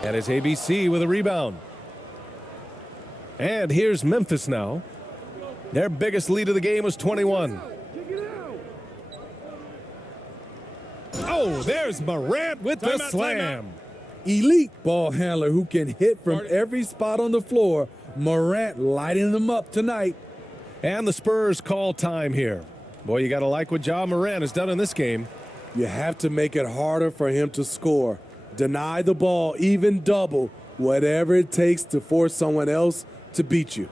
That is ABC with a rebound. And here's Memphis now. Their biggest lead of the game was 21. Oh, there's Morant with the slam. Elite ball handler who can hit from every spot on the floor. Morant lighting them up tonight. And the Spurs call time here. Boy, you got to like what Ja Morant has done in this game. You have to make it harder for him to score. Deny the ball, even double, whatever it takes to force someone else to beat you.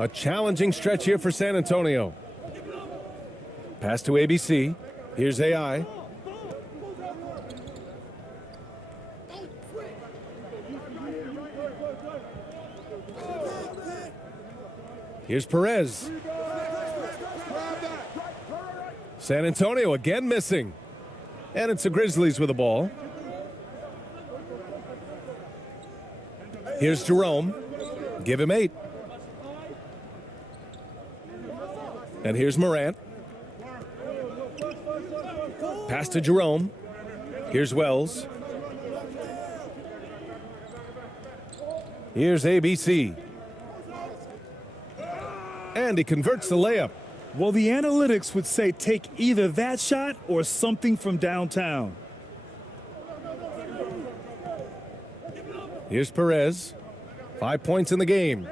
A challenging stretch here for San Antonio. Pass to ABC. Here's AI. Here's Perez. San Antonio again missing. And it's the Grizzlies with the ball. Here's Jerome. Give him 8. And here's Morant. Pass to Jerome. Here's Wells. Here's ABC. And he converts the layup. Well, the analytics would say take either that shot or something from downtown. Here's Perez. 5 points in the game.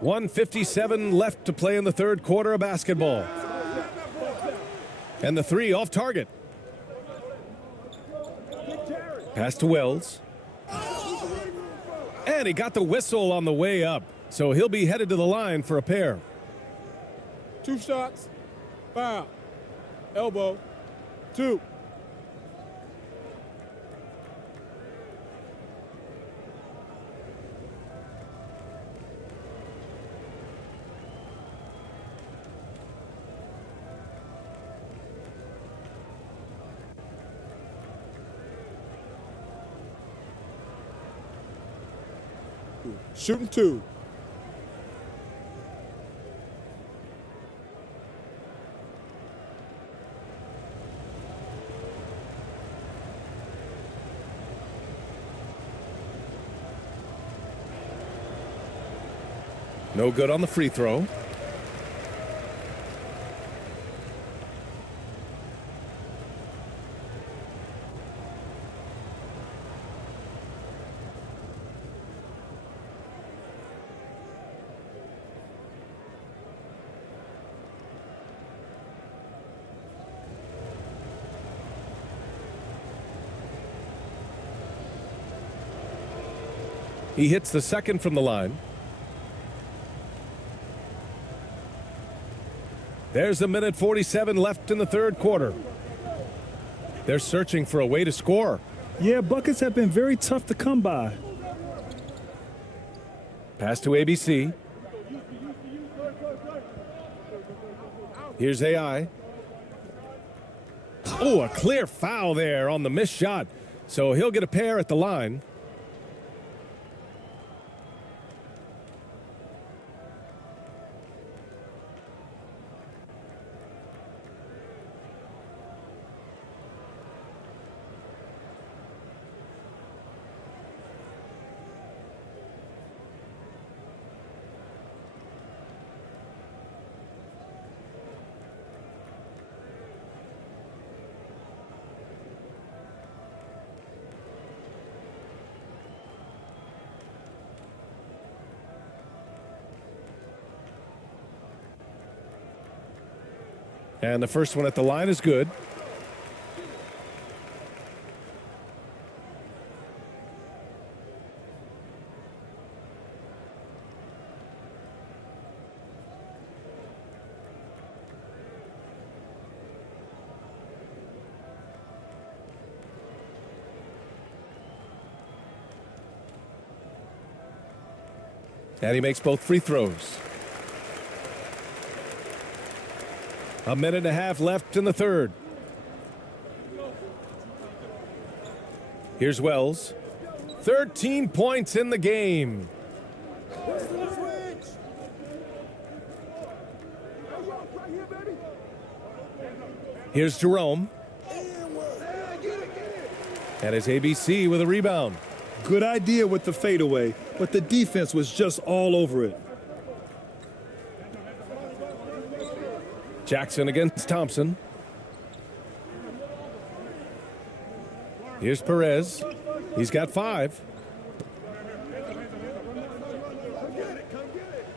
1:57 left to play in the third quarter of basketball. And the 3 off target. Pass to Wells. And he got the whistle on the way up. So he'll be headed to the line for a pair. 2 shots. Foul. Elbow. 2. Shooting 2. No good on the free throw. He hits the second from the line. There's 1:47 left in the third quarter. They're searching for a way to score. Yeah, buckets have been very tough to come by. Pass to ABC. Here's AI. Oh, a clear foul there on the missed shot. So he'll get a pair at the line. And the first one at the line is good. And he makes both free throws. 1.5 minutes left in the third. Here's Wells. 13 points in the game. Here's Jerome. And it's ABC with a rebound. Good idea with the fadeaway, but the defense was just all over it. Jackson against Thompson. Here's Perez. He's got 5.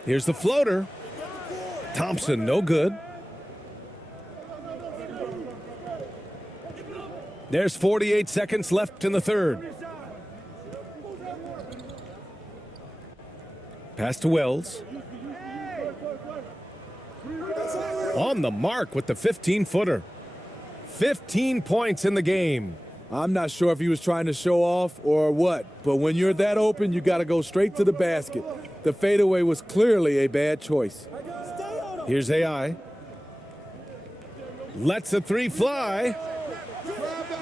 Here's the floater. Thompson, no good. There's 48 seconds left in the third. Pass to Wells. On the mark with the 15-footer. 15 points in the game. I'm not sure if he was trying to show off or what, but when you're that open, you got to go straight to the basket. The fadeaway was clearly a bad choice. Here's AI. Lets the three fly.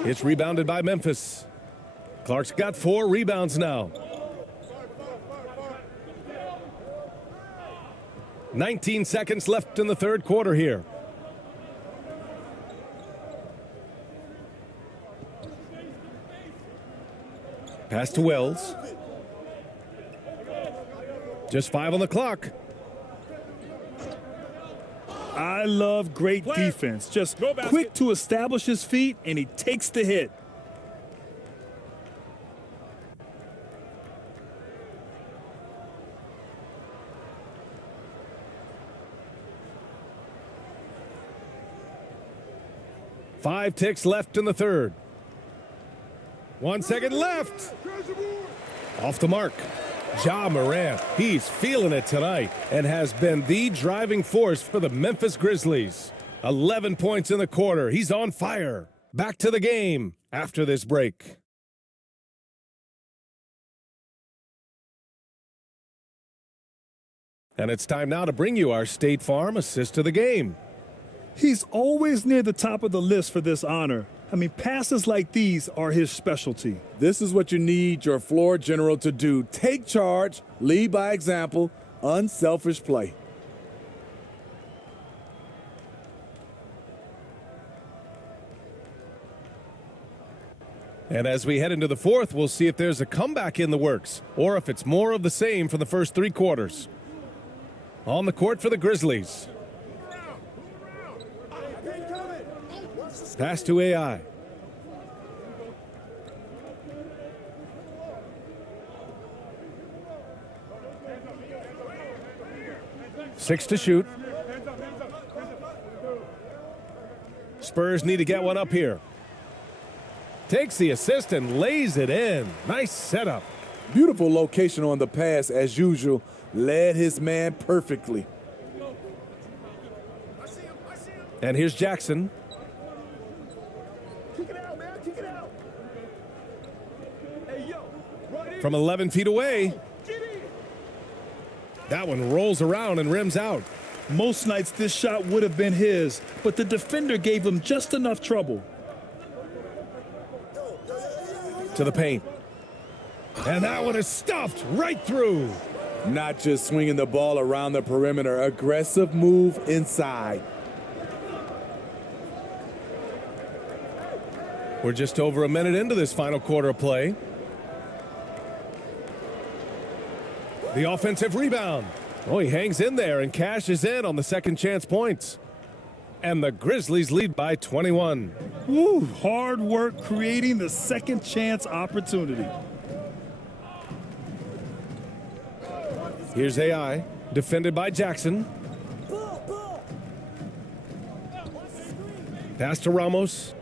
It's rebounded by Memphis. Clark's got 4 rebounds now. 19 seconds left in the third quarter here. Pass to Wells. Just 5 on the clock. I love great defense. Just quick to establish his feet, and he takes the hit. Five ticks left in the third. 1 second left. Off the mark. Ja Morant, he's feeling it tonight and has been the driving force for the Memphis Grizzlies. 11 points in the quarter. He's on fire. Back to the game after this break. And it's time now to bring you our State Farm assist of the game. He's always near the top of the list for this honor. I mean, passes like these are his specialty. This is what you need your floor general to do. Take charge, lead by example, unselfish play. And as we head into the fourth, we'll see if there's a comeback in the works or if it's more of the same from the first 3 quarters. On the court for the Grizzlies. Pass to AI. Six to shoot. Spurs need to get one up here. Takes the assist and lays it in. Nice setup. Beautiful location on the pass as usual. Led his man perfectly. And here's Jackson. From 11 feet away. That one rolls around and rims out. Most nights this shot would have been his, but the defender gave him just enough trouble. To the paint. And that one is stuffed right through. Not just swinging the ball around the perimeter, aggressive move inside. We're just over a minute into this final quarter of play. The offensive rebound. Oh, he hangs in there and cashes in on the second chance points. And the Grizzlies lead by 21. Woo, hard work creating the second chance opportunity. Here's AI, defended by Jackson. Pass to Ramos.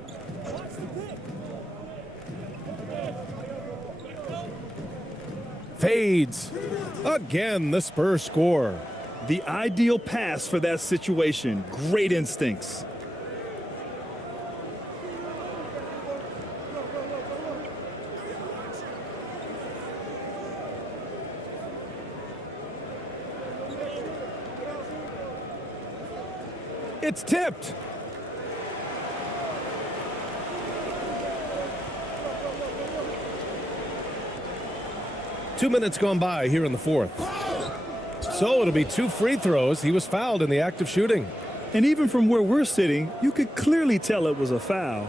Fades. Again, the Spurs score. The ideal pass for that situation. Great instincts. It's tipped. Two minutes gone by here in the fourth. So it'll be 2 free throws. He was fouled in the act of shooting. And even from where we're sitting, you could clearly tell it was a foul.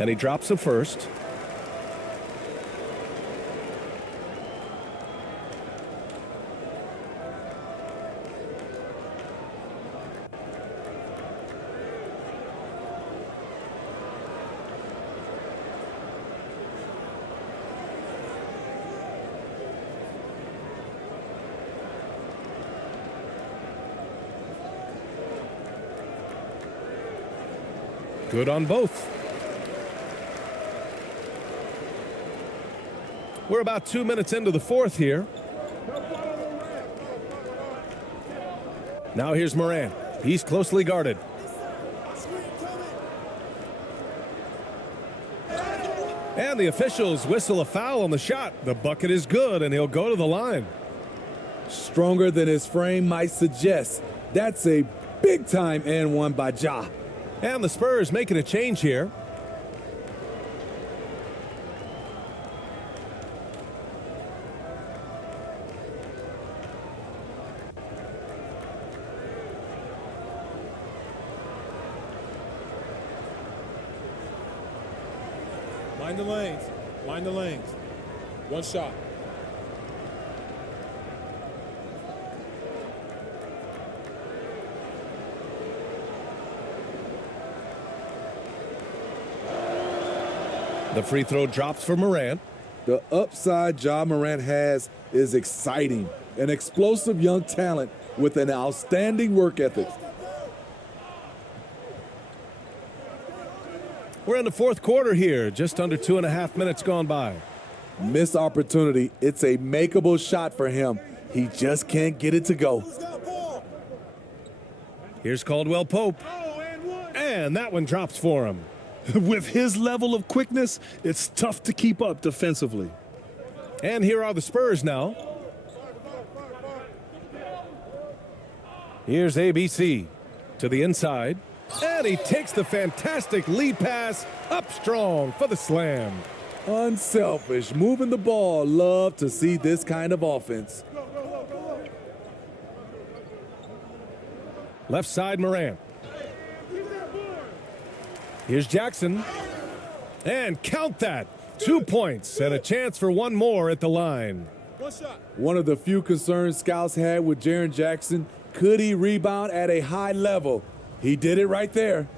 And he drops the first. Good on both. We're about 2 minutes into the fourth here. Now here's Morant. He's closely guarded. And the officials whistle a foul on the shot. The bucket is good, and he'll go to the line. Stronger than his frame might suggest. That's a big-time and one by Ja. And the Spurs making a change here. Mind the lanes. Mind the lanes. One shot. The free throw drops for Morant. The upside Ja Morant has is exciting. An explosive young talent with an outstanding work ethic. We're in the fourth quarter here, just under 2.5 minutes gone by. Missed opportunity. It's a makeable shot for him. He just can't get it to go. Here's Caldwell Pope. And that one drops for him. With his level of quickness, it's tough to keep up defensively. And here are the Spurs now. Here's ABC to the inside. And he takes the fantastic lead pass up strong for the slam. Unselfish, moving the ball. Love to see this kind of offense. Left side Morant. Here's Jackson. And count that. 2 points and a chance for one more at the line. One of the few concerns scouts had with Jaren Jackson, could he rebound at a high level? He did it right there.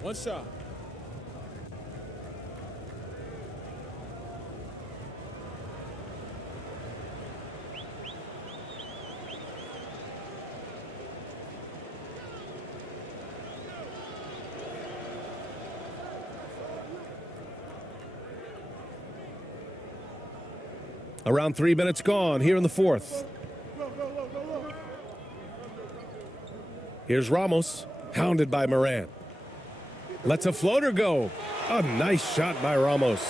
One shot. Around 3 minutes gone here in the fourth. Here's Ramos, hounded by Morant. Lets a floater go. A nice shot by Ramos.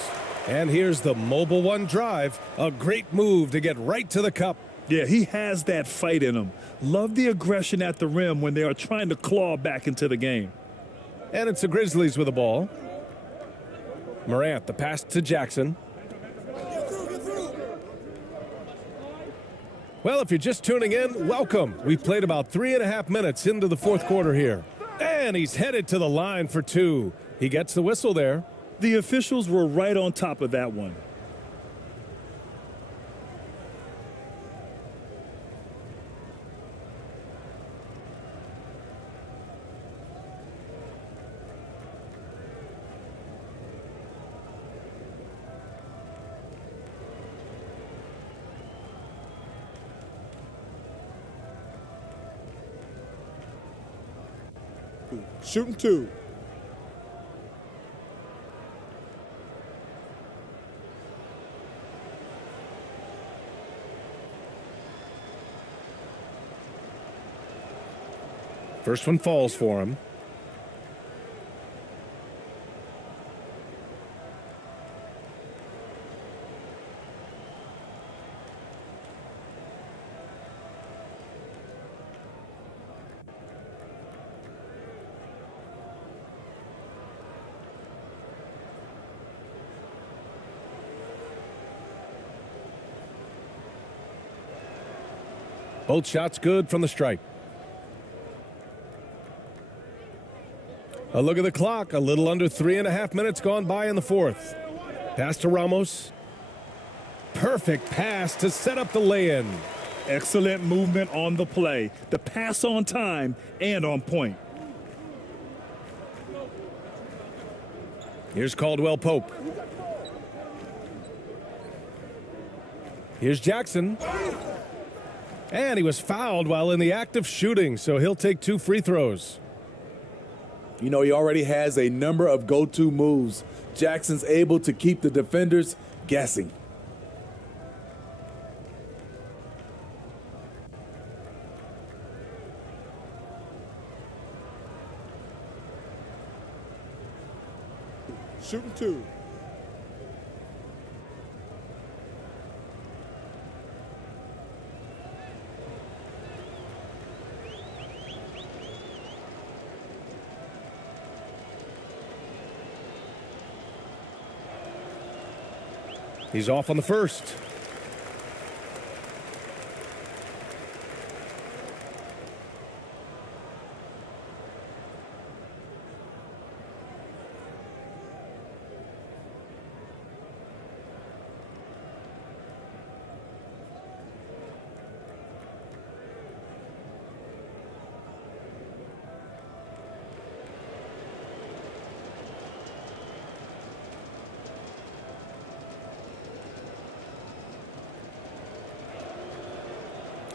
And here's the mobile one drive. A great move to get right to the cup. Yeah, he has that fight in him. Love the aggression at the rim when they are trying to claw back into the game. And it's the Grizzlies with the ball. Morant, the pass to Jackson. Well, if you're just tuning in, welcome. We've played about 3.5 minutes into the fourth quarter here. And he's headed to the line for two. He gets the whistle there. The officials were right on top of that one. Shooting two. First one falls for him. Both shots good from the stripe. A look at the clock. A little under 3.5 minutes gone by in the fourth. Pass to Ramos. Perfect pass to set up the lay-in. Excellent movement on the play. The pass on time and on point. Here's Caldwell Pope. Here's Jackson. And he was fouled while in the act of shooting, so he'll take 2 free throws. You know, he already has a number of go-to moves. Jackson's able to keep the defenders guessing. Shooting 2. He's off on the first.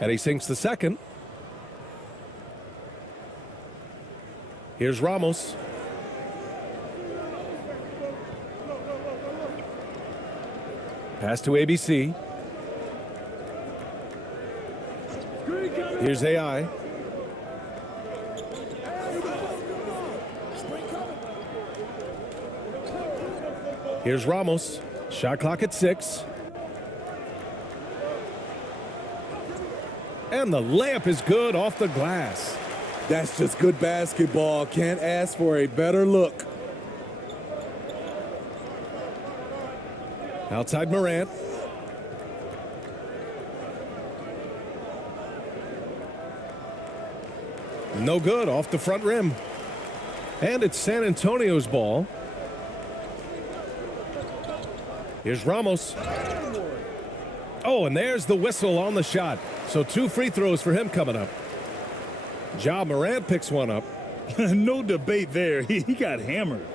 And he sinks the second. Here's Ramos. Pass to ABC. Here's AI. Here's Ramos. Shot clock at 6. And the layup is good off the glass. That's just good basketball. Can't ask for a better look. Outside Morant. No good off the front rim. And it's San Antonio's ball. Here's Ramos. Oh, and there's the whistle on the shot. So 2 free throws for him coming up. Ja Morant picks one up. No debate there. He got hammered.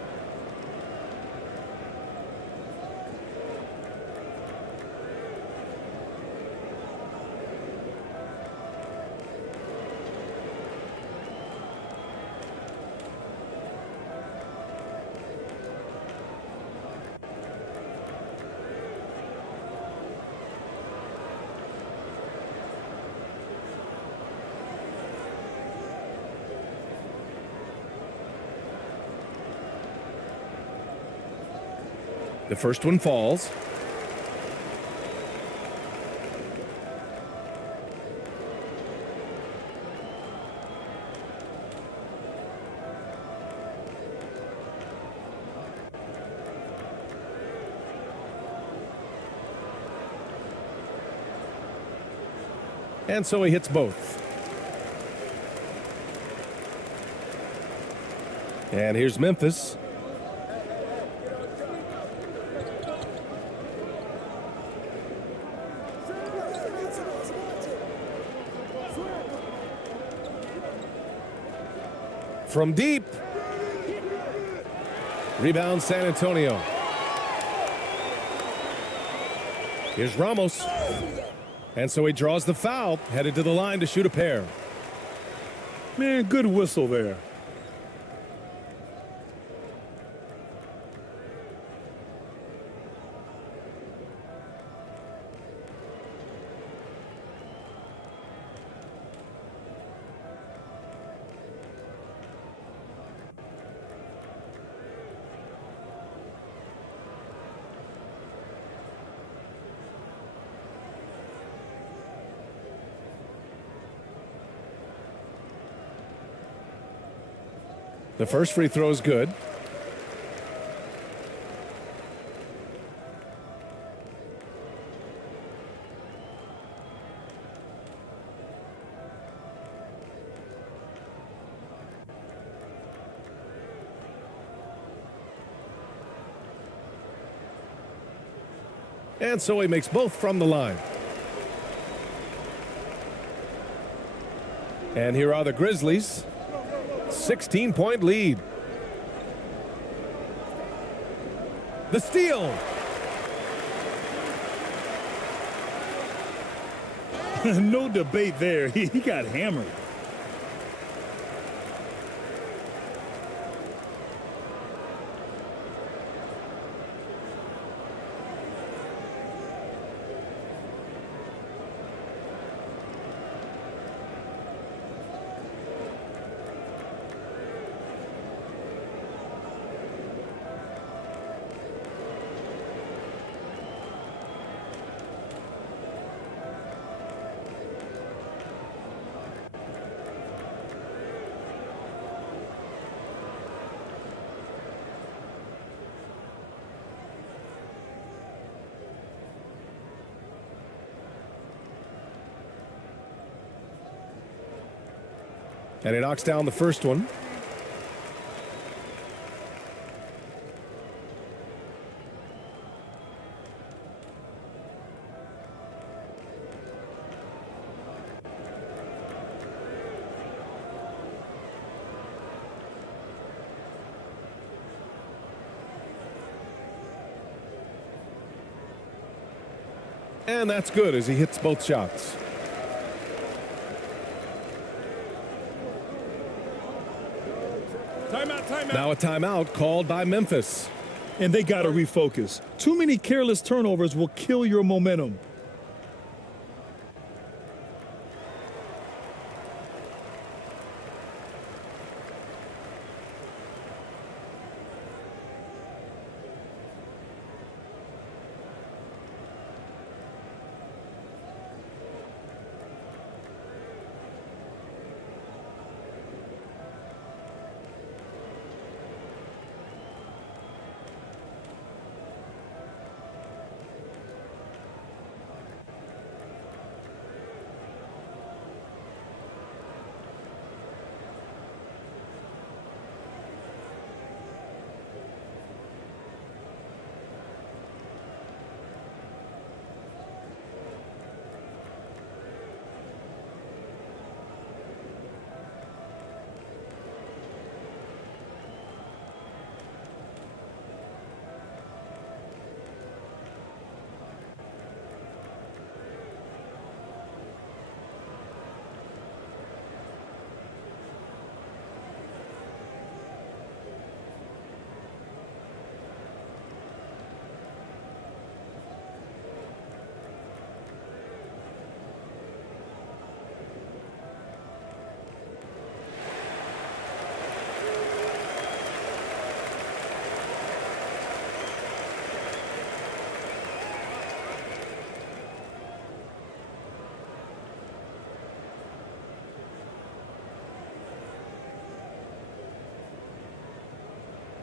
The first one falls. And so he hits both. And here's Memphis. From deep. Rebound San Antonio. Here's Ramos. And so he draws the foul, headed to the line to shoot a pair. Man, good whistle there. The first free throw is good. And so he makes both from the line. And here are the Grizzlies. 16-point lead. The steal. No debate there. He got hammered. And he knocks down the first one. And that's good as he hits both shots. Timeout. Now a timeout called by Memphis. And they got to refocus. Too many careless turnovers will kill your momentum.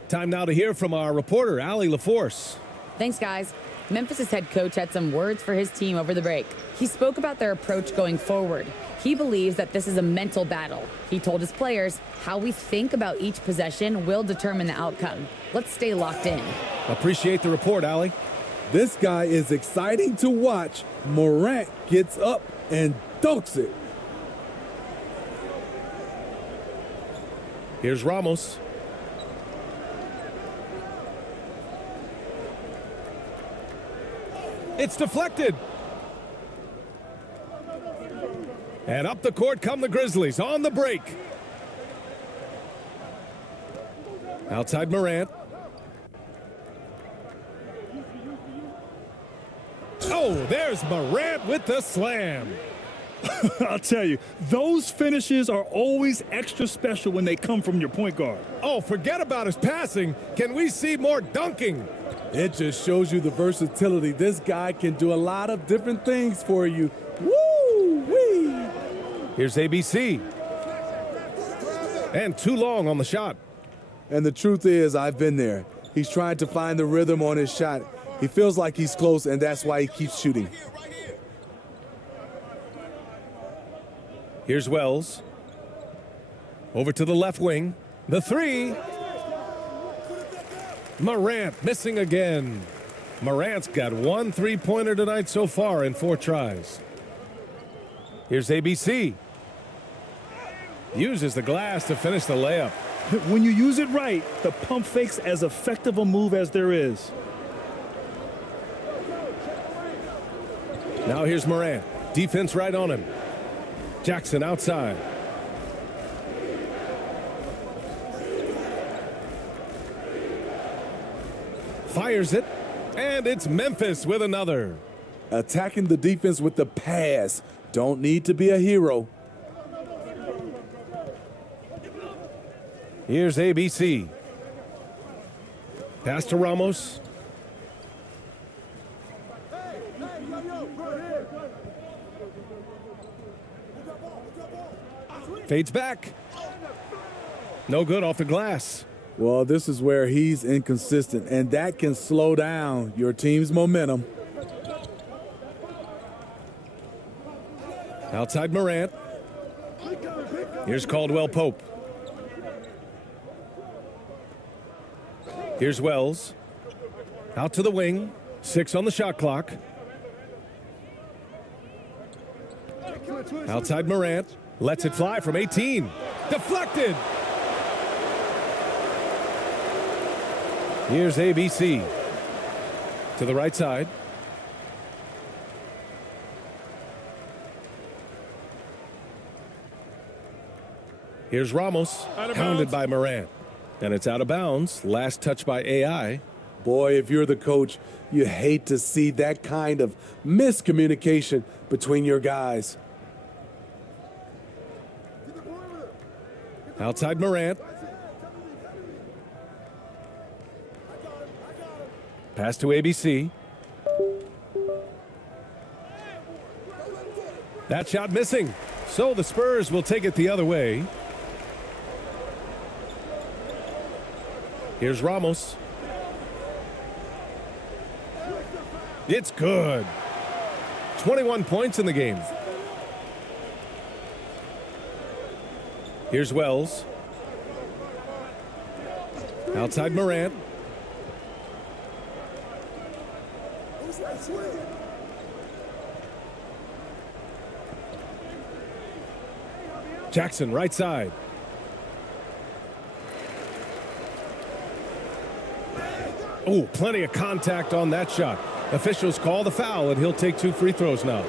Time now to hear from our reporter, Allie LaForce. Thanks, guys. Memphis' head coach had some words for his team over the break. He spoke about their approach going forward. He believes that this is a mental battle. He told his players how we think about each possession will determine the outcome. Let's stay locked in. Appreciate the report, Allie. This guy is exciting to watch. Morant gets up and dunks it. Here's Ramos. It's deflected. And up the court come the Grizzlies on the break. Outside Morant. Oh, there's Morant with the slam. I'll tell you, those finishes are always extra special when they come from your point guard. Oh, forget about his passing. Can we see more dunking? It just shows you the versatility. This guy can do a lot of different things for you. Woo-wee! Here's ABC. And too long on the shot. And the truth is, I've been there. He's trying to find the rhythm on his shot. He feels like he's close, and that's why he keeps shooting. Here's Wells. Over to the left wing. The three. Morant missing again. Morant's got 1 3-pointer tonight so far in 4 tries. Here's ABC. Uses the glass to finish the layup. When you use it right, the pump fake's as effective a move as there is. Now here's Morant. Defense right on him. Jackson outside. Fires it, and it's Memphis with another. Attacking the defense with the pass. Don't need to be a hero. Here's ABC. Pass to Ramos. Fades back. No good off the glass. Well, this is where he's inconsistent, and that can slow down your team's momentum. Outside Morant. Here's Caldwell Pope. Here's Wells. Out to the wing. 6 on the shot clock. Outside Morant. Lets it fly from 18. Deflected. Here's ABC. To the right side. Here's Ramos. Pounded by Morant. And it's out of bounds. Last touch by AI. Boy, if you're the coach, you hate to see that kind of miscommunication between your guys. Outside Morant. Pass to ABC. That shot missing. So the Spurs will take it the other way. Here's Ramos. It's good. 21 points in the game. Here's Wells. Outside Morant. Jackson, right side. Oh, plenty of contact on that shot. Officials call the foul, and he'll take 2 free throws now.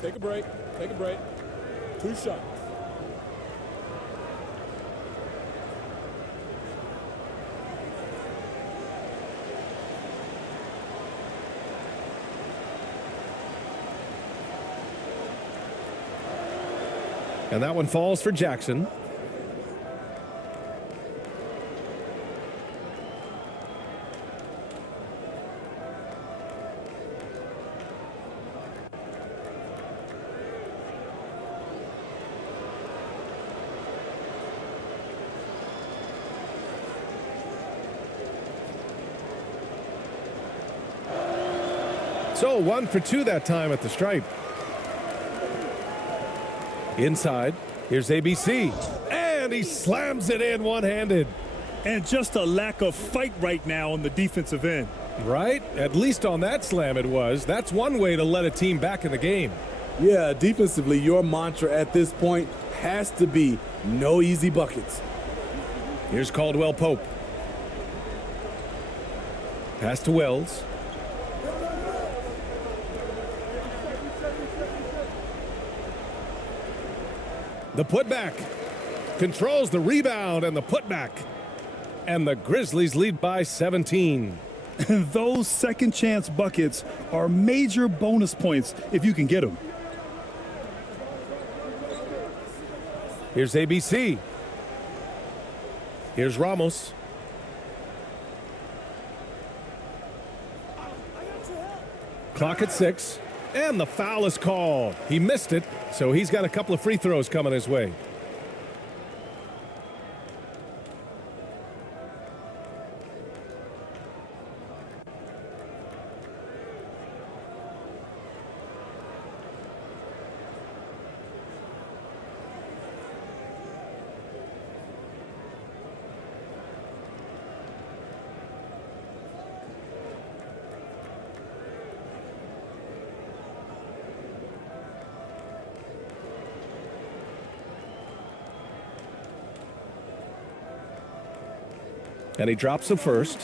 Take a break. Take a break. 2 shots. And that one falls for Jackson. So 1 for 2 that time at the stripe. Inside, here's ABC, and he slams it in one-handed. And just a lack of fight right now on the defensive end. Right? At least on that slam it was. That's one way to let a team back in the game. Yeah, defensively, your mantra at this point has to be no easy buckets. Here's Caldwell Pope. Pass to Wells. The putback. Controls the rebound and the putback. And the Grizzlies lead by 17. And those second chance buckets are major bonus points if you can get them. Here's ABC. Here's Ramos. Clock at 6. And the foul is called. He missed it, so he's got a couple of free throws coming his way. And he drops the first.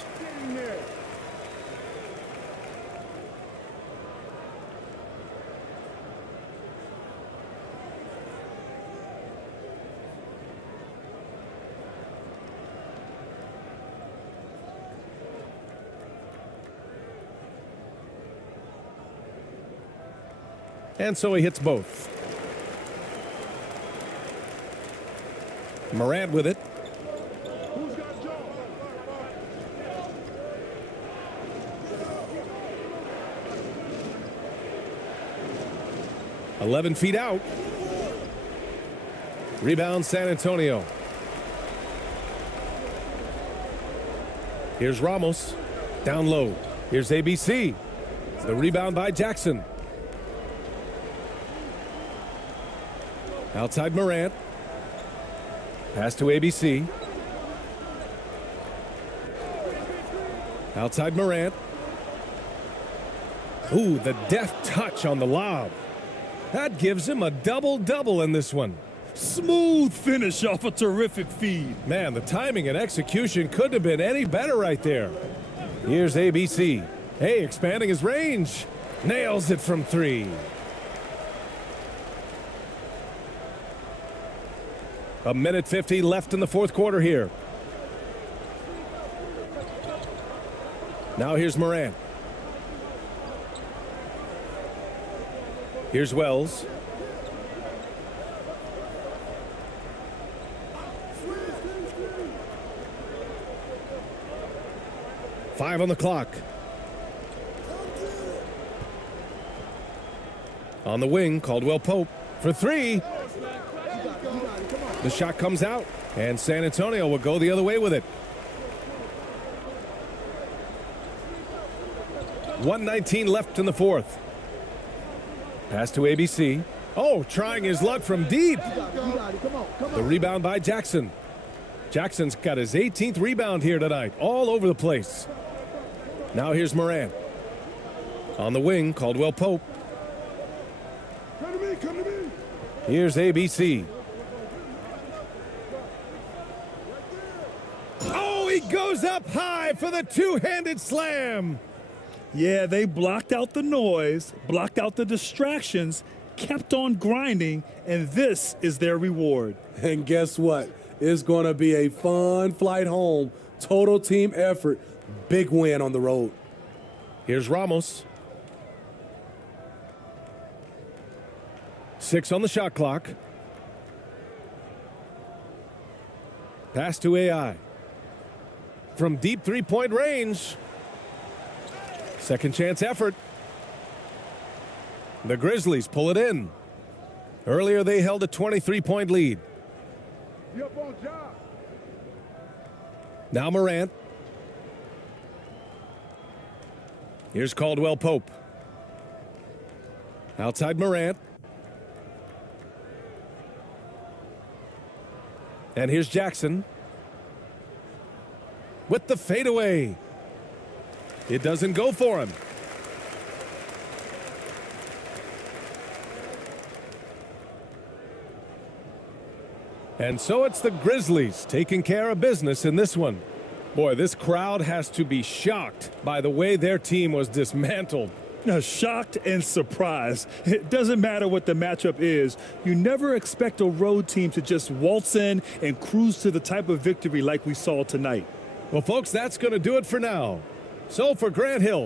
And so he hits both. Morant with it. "11 feet out." Rebound San Antonio. Here's Ramos. Down low. Here's ABC. The rebound by Jackson. Outside Morant. Pass to ABC. Outside Morant. Ooh, the deft touch on the lob. That gives him a double-double in this one. Smooth finish off a terrific feed. Man, the timing and execution couldn't have been any better right there. Here's ABC. Hey, expanding his range. Nails it from 3. A minute 50 left in the fourth quarter here. Now here's Morant. Here's Wells. Five on the clock. On the wing, Caldwell Pope for 3. The shot comes out, and San Antonio will go the other way with it. 1:19 left in the fourth. Pass to ABC. Oh, trying his luck from deep. The rebound by Jackson. Jackson's got his 18th rebound here tonight, all over the place. Now here's Morant. On the wing, Caldwell Pope. Here's ABC. Oh, he goes up high for the two-handed slam. Yeah, they blocked out the noise, blocked out the distractions, kept on grinding, and this is their reward. And guess what? It's going to be a fun flight home. Total team effort. Big win on the road. Here's Ramos. 6 on the shot clock. Pass to AI. From deep three-point range. Second chance effort. The Grizzlies pull it in. Earlier they held a 23-point lead. Now Morant. Here's Caldwell Pope. Outside Morant. And here's Jackson. With the fadeaway. It doesn't go for him. And so it's the Grizzlies taking care of business in this one. Boy, this crowd has to be shocked by the way their team was dismantled. Shocked and surprised. It doesn't matter what the matchup is. You never expect a road team to just waltz in and cruise to the type of victory like we saw tonight. Well, folks, that's going to do it for now. So for Grant Hill.